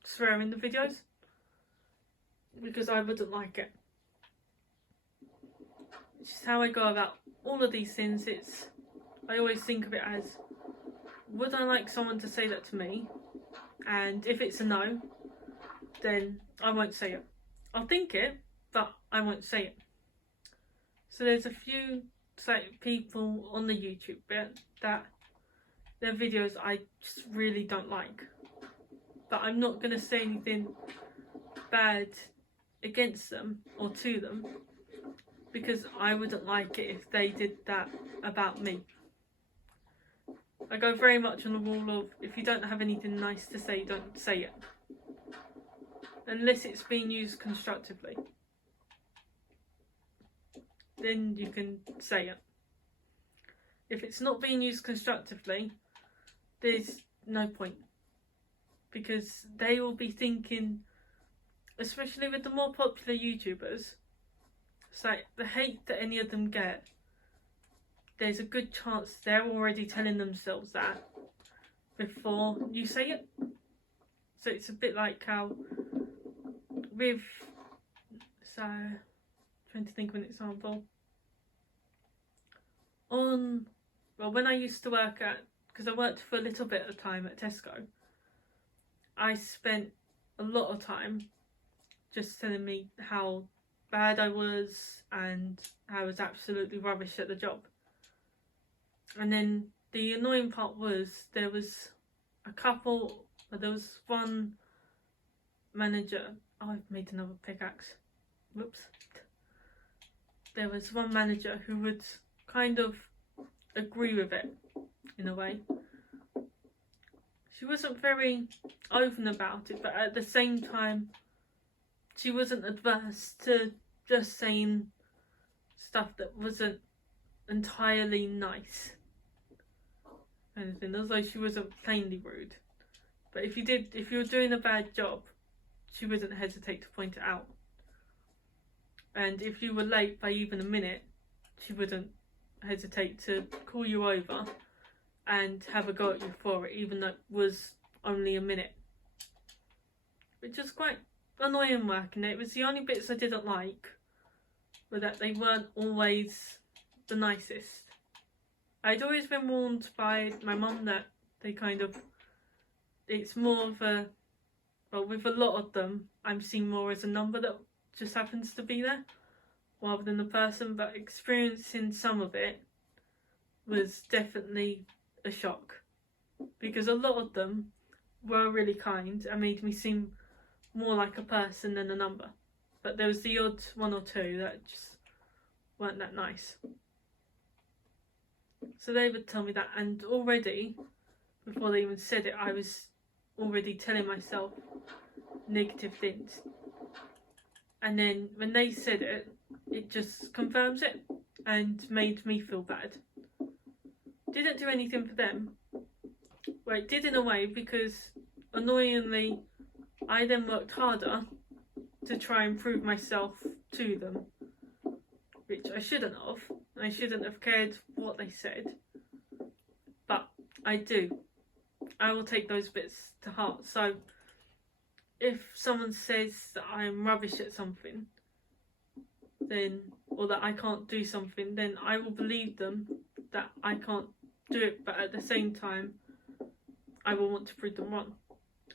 swear in the videos, because I wouldn't like it. It's just how I go about all of these things. I always think of it as, would I like someone to say that to me? And if it's a no, then I won't say it. I'll think it, but I won't say it. So there's a few people on the YouTube bit that their videos I just really don't like. But I'm not going to say anything bad against them or to them, because I wouldn't like it if they did that about me. I go very much on the rule of, if you don't have anything nice to say, don't say it. Unless it's being used constructively. Then you can say it. If it's not being used constructively, there's no point. Because they will be thinking, especially with the more popular YouTubers, it's like the hate that any of them get, there's a good chance they're already telling themselves that before you say it. So it's a bit like how with, trying to think of an example. When I used to work because I worked for a little bit of time at Tesco, I spent a lot of time just telling me how bad I was and how I was absolutely rubbish at the job. And then the annoying part was there was one manager. Oh, I've made another pickaxe. Whoops. There was one manager who would kind of agree with it in a way. She wasn't very open about it, but at the same time, she wasn't adverse to just saying stuff that wasn't entirely nice. Anything, although she wasn't plainly rude. But if you were doing a bad job, she wouldn't hesitate to point it out. And if you were late by even a minute, she wouldn't hesitate to call you over and have a go at you for it, even though it was only a minute. Which was quite annoying work, and it was the only bits I didn't like, were that they weren't always the nicest. I'd always been warned by my mum that it's more of a, with a lot of them, I'm seen more as a number that just happens to be there, rather than the person, but experiencing some of it was definitely a shock, because a lot of them were really kind and made me seem more like a person than a number, but there was the odd one or two that just weren't that nice. So they would tell me that, and already before they even said it, I was already telling myself negative things, and then when they said it, it just confirms it and made me feel bad. Didn't do anything for them. Well, it did in a way, because annoyingly I then worked harder to try and prove myself to them, which I shouldn't have. I shouldn't have cared what they said, but I do. I will take those bits to heart. So if someone says that I'm rubbish at something, then, or that I can't do something, then I will believe them that I can't do it, but at the same time I will want to prove them wrong.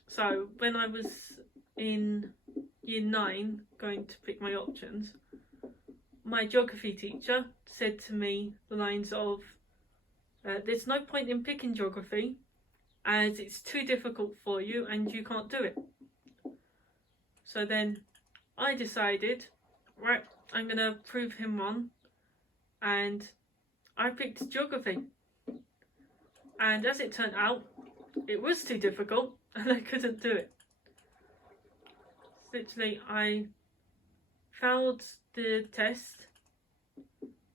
So when I was in year 9 going to pick my options, my geography teacher said to me the lines of, There's no point in picking geography as it's too difficult for you and you can't do it. So then I decided, right, I'm going to prove him wrong, and I picked geography. And as it turned out, it was too difficult and I couldn't do it. Literally, I failed the test,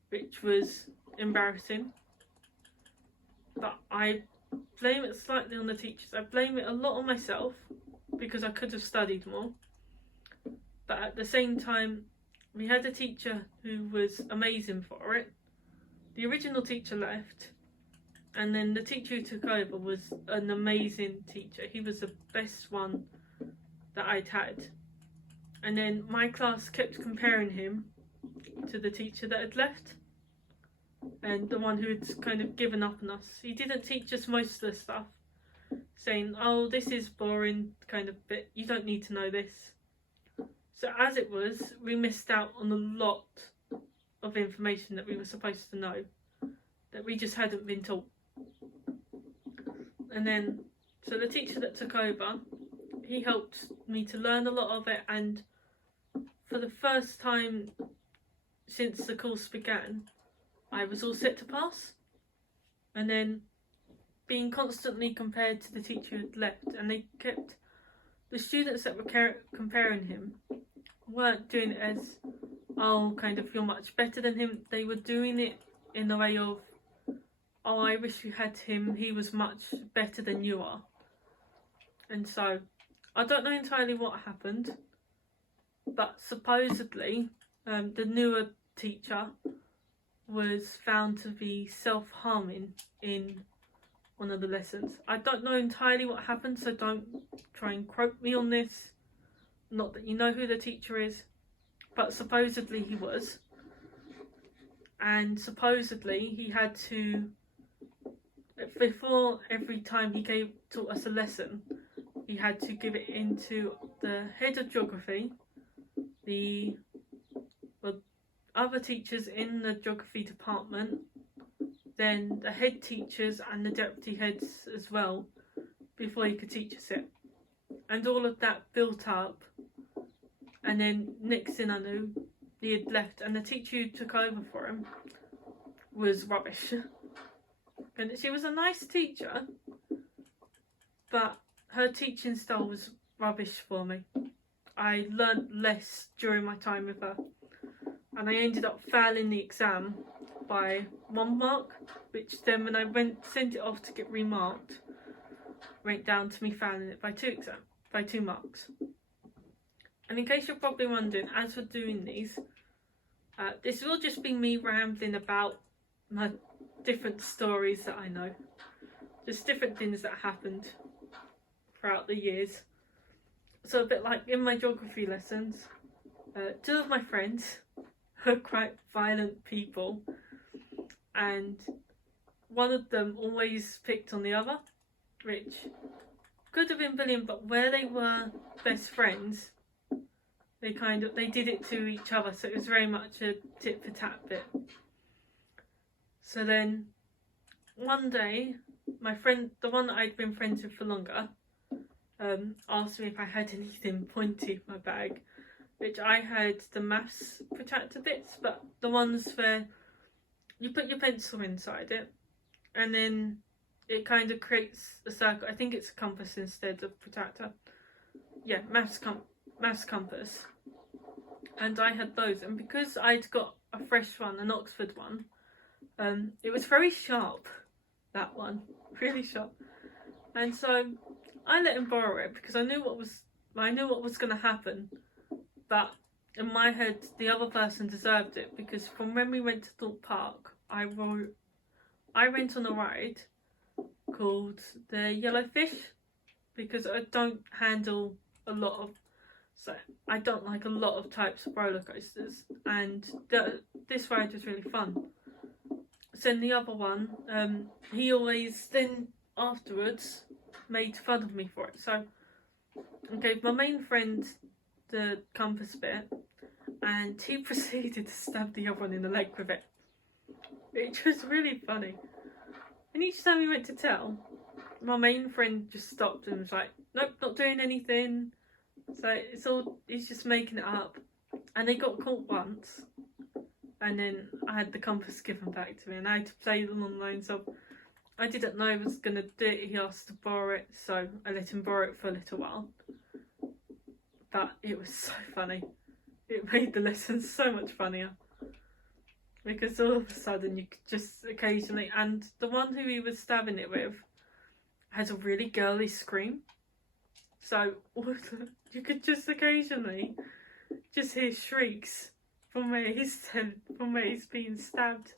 which was embarrassing, but I blame it slightly on the teachers. I blame it a lot on myself because I could have studied more, but at the same time we had a teacher who was amazing for it. The original teacher left, and then the teacher who took over was an amazing teacher. He was the best one that I'd had. And then my class kept comparing him to the teacher that had left, and the one who had kind of given up on us. He didn't teach us most of the stuff, saying, oh, this is boring kind of bit, you don't need to know this. So as it was, we missed out on a lot of information that we were supposed to know, that we just hadn't been taught. And then, so the teacher that took over, he helped me to learn a lot of it, and for the first time since the course began, I was all set to pass. And then being constantly compared to the teacher who had left, and they kept, the students that were comparing him weren't doing it as, oh, kind of, you're much better than him. They were doing it in the way of, oh, I wish you had him, he was much better than you are. And so I don't know entirely what happened, but supposedly the newer teacher was found to be self-harming in one of the lessons. I don't know entirely what happened, so don't try and quote me on this. Not that you know who the teacher is, but supposedly he was. And supposedly he had to, before every time he taught us a lesson, he had to give it into the head of geography, the other teachers in the geography department, then the head teachers and the deputy heads as well, before he could teach us it. And all of that built up, and then next thing I knew, he had left, and the teacher who took over for him was rubbish. And she was a nice teacher, but her teaching style was rubbish for me. I learnt less during my time with her, and I ended up failing the exam by 1 mark, which then when I sent it off to get remarked, went down to me failing it by 2 marks. And in case you're probably wondering, as we're doing these, this will just be me rambling about my different stories that I know, just different things that happened throughout the years. So a bit like in my geography lessons, 2 of my friends are quite violent people, and one of them always picked on the other, which could have been bullying, but where they were best friends, they did it to each other, so it was very much a tit for tat bit. So then one day, my friend, the one that I'd been friends with for longer, asked me if I had anything pointy in my bag, which I had the maths protractor bits, but the ones where you put your pencil inside it and then it kind of creates a circle. I think it's a compass instead of protractor. Yeah, maths compass. And I had those, and because I'd got a fresh one, an Oxford one, it was very sharp, that one, really sharp. And so I let him borrow it because I knew what was going to happen, but in my head the other person deserved it, because from when we went to Thorpe Park, I went on a ride called the Yellow Fish, because I don't like a lot of types of roller coasters, and this ride was really fun. So in the other one, he always then afterwards made fun of me for it. So I gave my main friend the compass bit, and he proceeded to stab the other one in the leg with it, which was really funny. And each time we went to tell, my main friend just stopped and was like, nope, not doing anything. So he's just making it up. And they got caught once. And then I had the compass given back to me and I had to play them online. So I didn't know he was going to do it. He asked to borrow it. So I let him borrow it for a little while. But it was so funny. It made the lesson so much funnier. Because all of a sudden you could just occasionally... And the one who he was stabbing it with has a really girly scream. So you could just occasionally just hear shrieks from where he's being stabbed.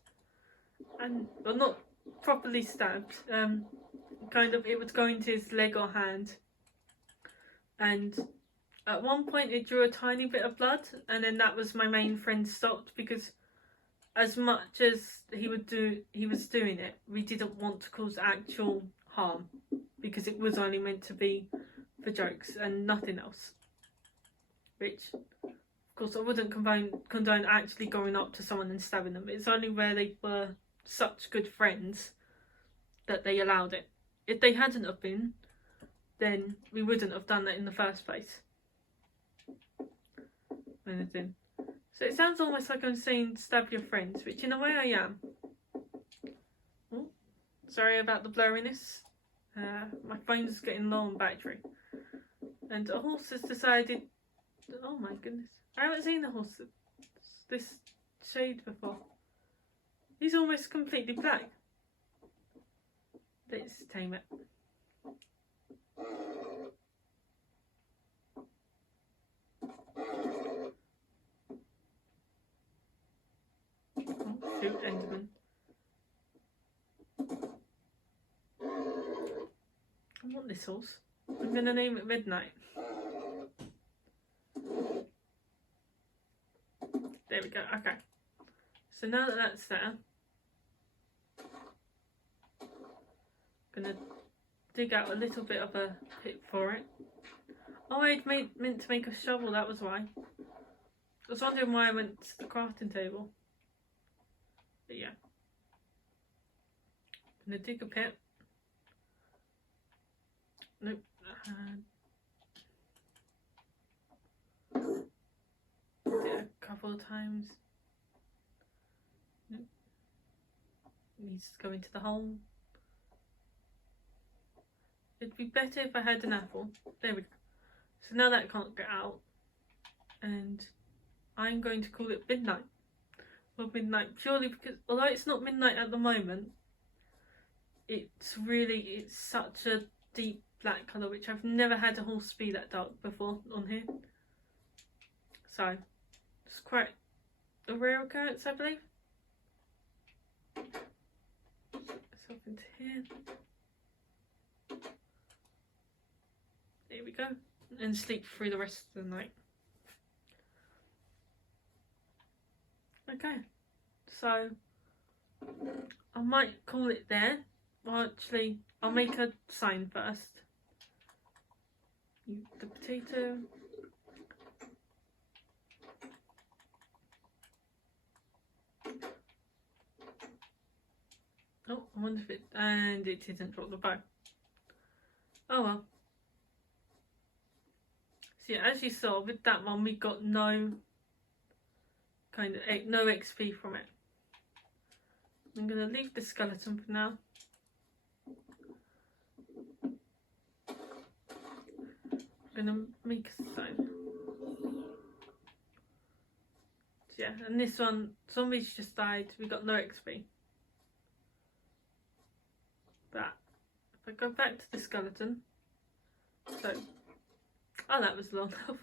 And, well, not properly stabbed. Kind of, it would go into his leg or hand. And at one point it drew a tiny bit of blood. And then that was my main friend stopped because... As much as he was doing it, we didn't want to cause actual harm because it was only meant to be for jokes and nothing else. Which, of course, I wouldn't condone actually going up to someone and stabbing them. It's only where they were such good friends that they allowed it. If they hadn't have been, then we wouldn't have done that in the first place. Anything. So it sounds almost like I'm saying stab your friends, which in a way I am. Oh, sorry about the blurriness. My phone's getting low on battery. And a horse has decided... Oh my goodness. I haven't seen a horse this shade before. He's almost completely black. Let's tame it. Shoot, Enderman. I want this horse. I'm going to name it Midnight. There we go, okay. So now that that's there, I'm going to dig out a little bit of a pit for it. Oh, I'd meant to make a shovel, that was why. I was wondering why I went to the crafting table. But yeah. I'm going to dig a pit. Nope. Did it a couple of times. Nope. Needs to go into the hole. It'd be better if I had an apple. There we go. So now that can't get out. And I'm going to call it Midnight. Well, Midnight purely because although it's not midnight at the moment, it's such a deep black colour, which I've never had a horse be that dark before on here. So it's quite a rare occurrence, I believe. Let's up into here. There we go. And sleep through the rest of the night. Okay, so I might call it there. Well, actually, I'll make a sign first. The potato. Oh, I wonder if it... And it didn't drop the bow. Oh well. So yeah, as you saw, with that one we got no XP from it. I'm going to leave the skeleton for now. I'm going to make a sign. So yeah, and this one, zombies just died, we got no XP. But if I go back to the skeleton, so, oh, that was long enough.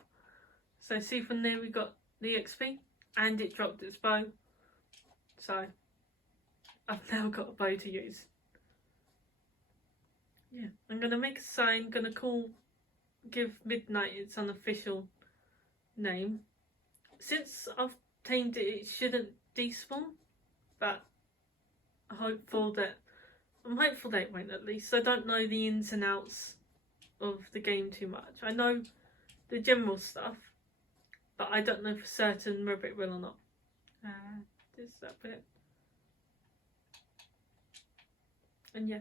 So see from there we got the XP. And it dropped its bow, so I've now got a bow to use. Yeah, I'm going to make a sign, give Midnight its unofficial name. Since I've tamed it, it shouldn't despawn, but I'm hopeful that it won't at least. I don't know the ins and outs of the game too much. I know the general stuff, but I don't know for certain whether it will or not. Just that bit. And yeah,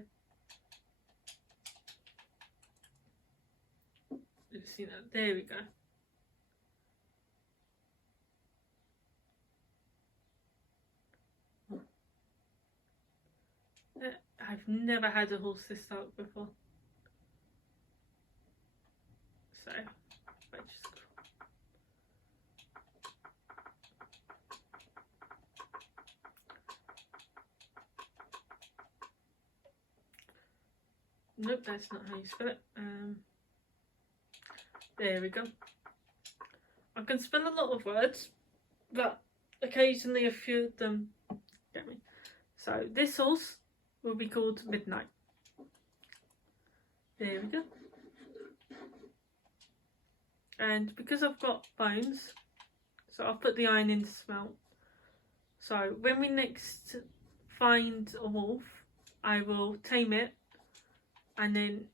let's see that. There we go. I've never had a horse this dark before. So, I just... Nope, that's not how you spell it. There we go. I can spell a lot of words, but occasionally a few of them get me. So this horse will be called Midnight. There we go. And because I've got bones, so I'll put the iron in to smelt. So when we next find a wolf, I will tame it, and then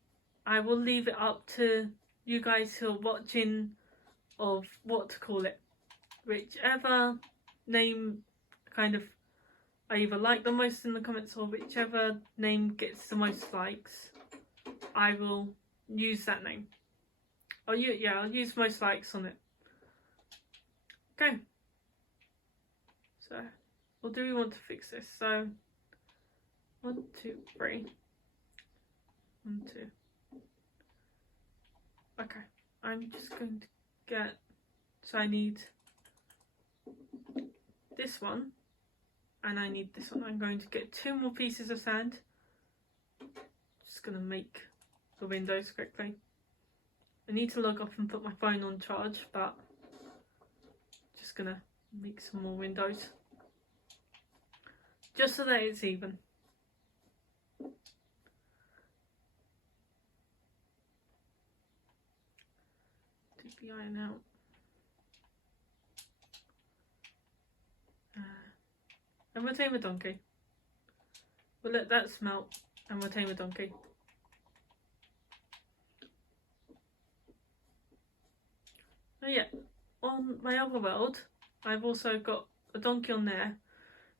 I will leave it up to you guys who are watching of what to call it. Whichever name kind of I either like the most in the comments, or whichever name gets the most likes, I will use that name. I'll use most likes on it. Okay. So, or do we want to fix this? So, 1, 2, 3. 1, 2. Okay. I'm just going to get, so I need this one, and I need this one. I'm going to get 2 more pieces of sand. Just going to make the windows quickly. I need to log off and put my phone on charge, but just going to make some more windows. Just so that it's even. Take the iron out. And we'll tame a donkey. We'll let that smelt and we'll tame a donkey. Oh yeah, on my other world, I've also got a donkey on there,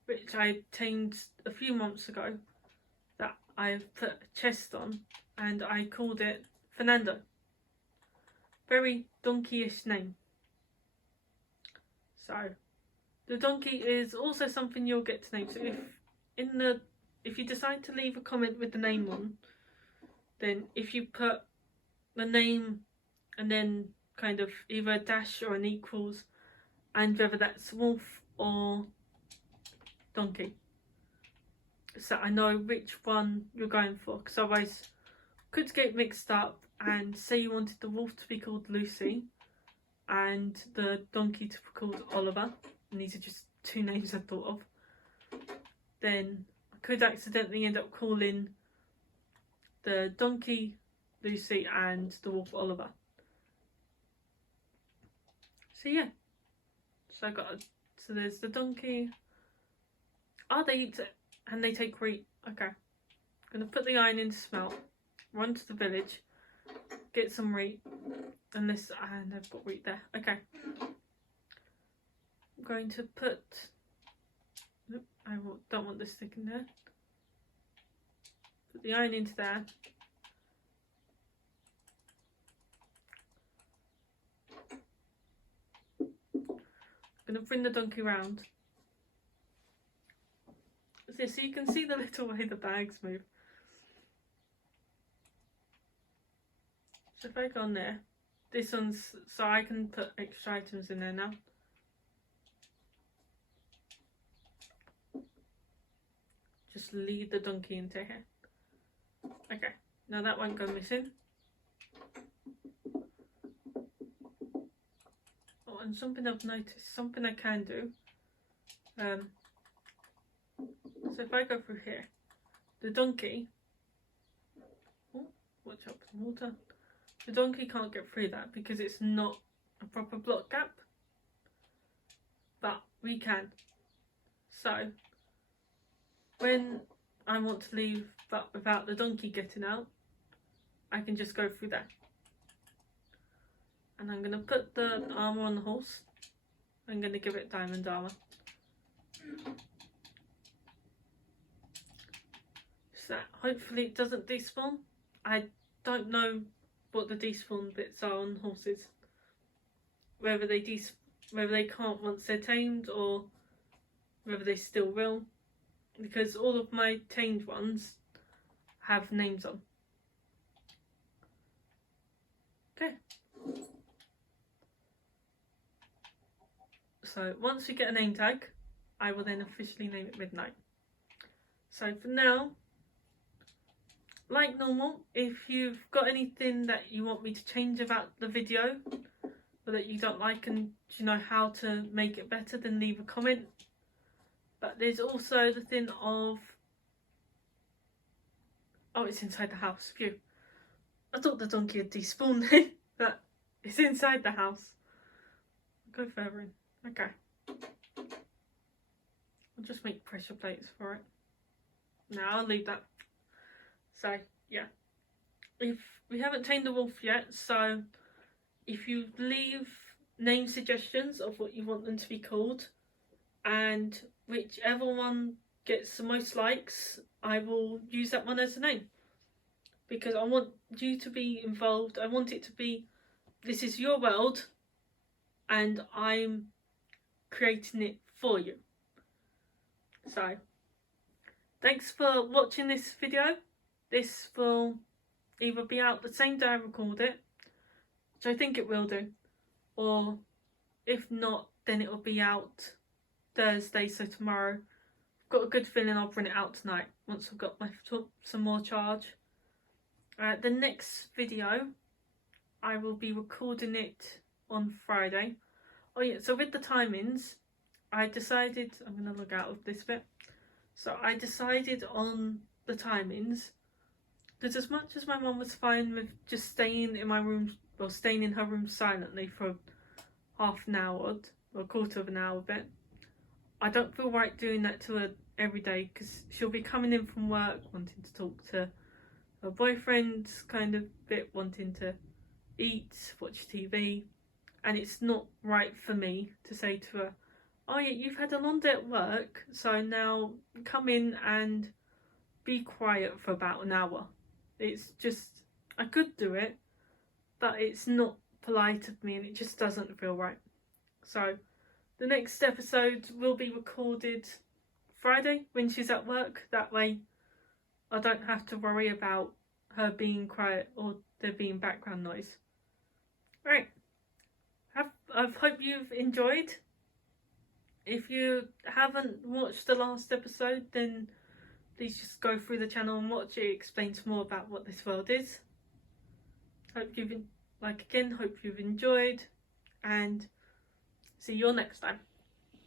which I tamed a few months ago, that I've put a chest on, and I called it Fernando. Very donkey-ish name. So, the donkey is also something you'll get to name. So if you decide to leave a comment with the name on, then if you put the name and then kind of either a dash or an equals, and whether that's wolf or donkey, so I know which one you're going for, because otherwise could get mixed up, and say you wanted the wolf to be called Lucy and the donkey to be called Oliver, and these are just 2 names I thought of, then I could accidentally end up calling the donkey Lucy and the wolf Oliver. So yeah, so so there's the donkey. Oh, they eat it and they take wheat. Okay, I'm gonna put the iron in to smelt, run to the village, get some wheat, and I've got wheat there. Okay, I'm going to put, nope, don't want this stick in there. Put the iron into there. I'm going to bring the donkey round. So you can see the little way the bags move. So if I go on there, this one's, so I can put extra items in there now. Just lead the donkey into here. Okay, now that won't go missing. Oh, and something I've noticed, something I can do. So if I go through here, the donkey, oh, watch out for the water. The donkey can't get through that because it's not a proper block gap, but we can. So when I want to leave but without the donkey getting out, I can just go through there. And I'm going to put the armour on the horse. I'm going to give it diamond armour. that hopefully it doesn't despawn. I don't know what the despawn bits are on horses. Whether they can't once they're tamed, or whether they still will. Because all of my tamed ones have names on. Okay. So once we get a name tag, I will then officially name it Midnight. So for now, like normal, if you've got anything that you want me to change about the video, or that you don't like and you know how to make it better, then leave a comment. But there's also the thing of, oh, it's inside the house. Phew. I thought the donkey had despawned then, but it's inside the house. I'll go further in. Okay. I'll just make pressure plates for it. No, I'll leave that. So, yeah. If we haven't tamed the wolf yet, so if you leave name suggestions of what you want them to be called, and whichever one gets the most likes, I will use that one as a name. Because I want you to be involved. I want it to be, this is your world, and I'm creating it for you. So, thanks for watching this video. This will either be out the same day I record it, which I think it will do, or if not, then it will be out Thursday, so tomorrow. I've got a good feeling I'll bring it out tonight once I've got some more charge. The next video, I will be recording it on Friday. Oh yeah, so with the timings, I decided, I'm going to log out of this bit. So I decided on the timings, because as much as my mum was fine with just staying in my room, or staying in her room silently for half an hour or a quarter of an hour bit, I don't feel right doing that to her every day, because she'll be coming in from work wanting to talk to her boyfriend, kind of bit wanting to eat, watch TV, and it's not right for me to say to her, oh yeah, you've had a long day at work, so now come in and be quiet for about an hour. It's just, I could do it, but it's not polite of me and it just doesn't feel right. So the next episode will be recorded Friday when she's at work. That way I don't have to worry about her being quiet or there being background noise. Right. I hope you've enjoyed. If you haven't watched the last episode, then please just go through the channel and watch it. It explains more about what this world is. Hope you've enjoyed, and see you all next time.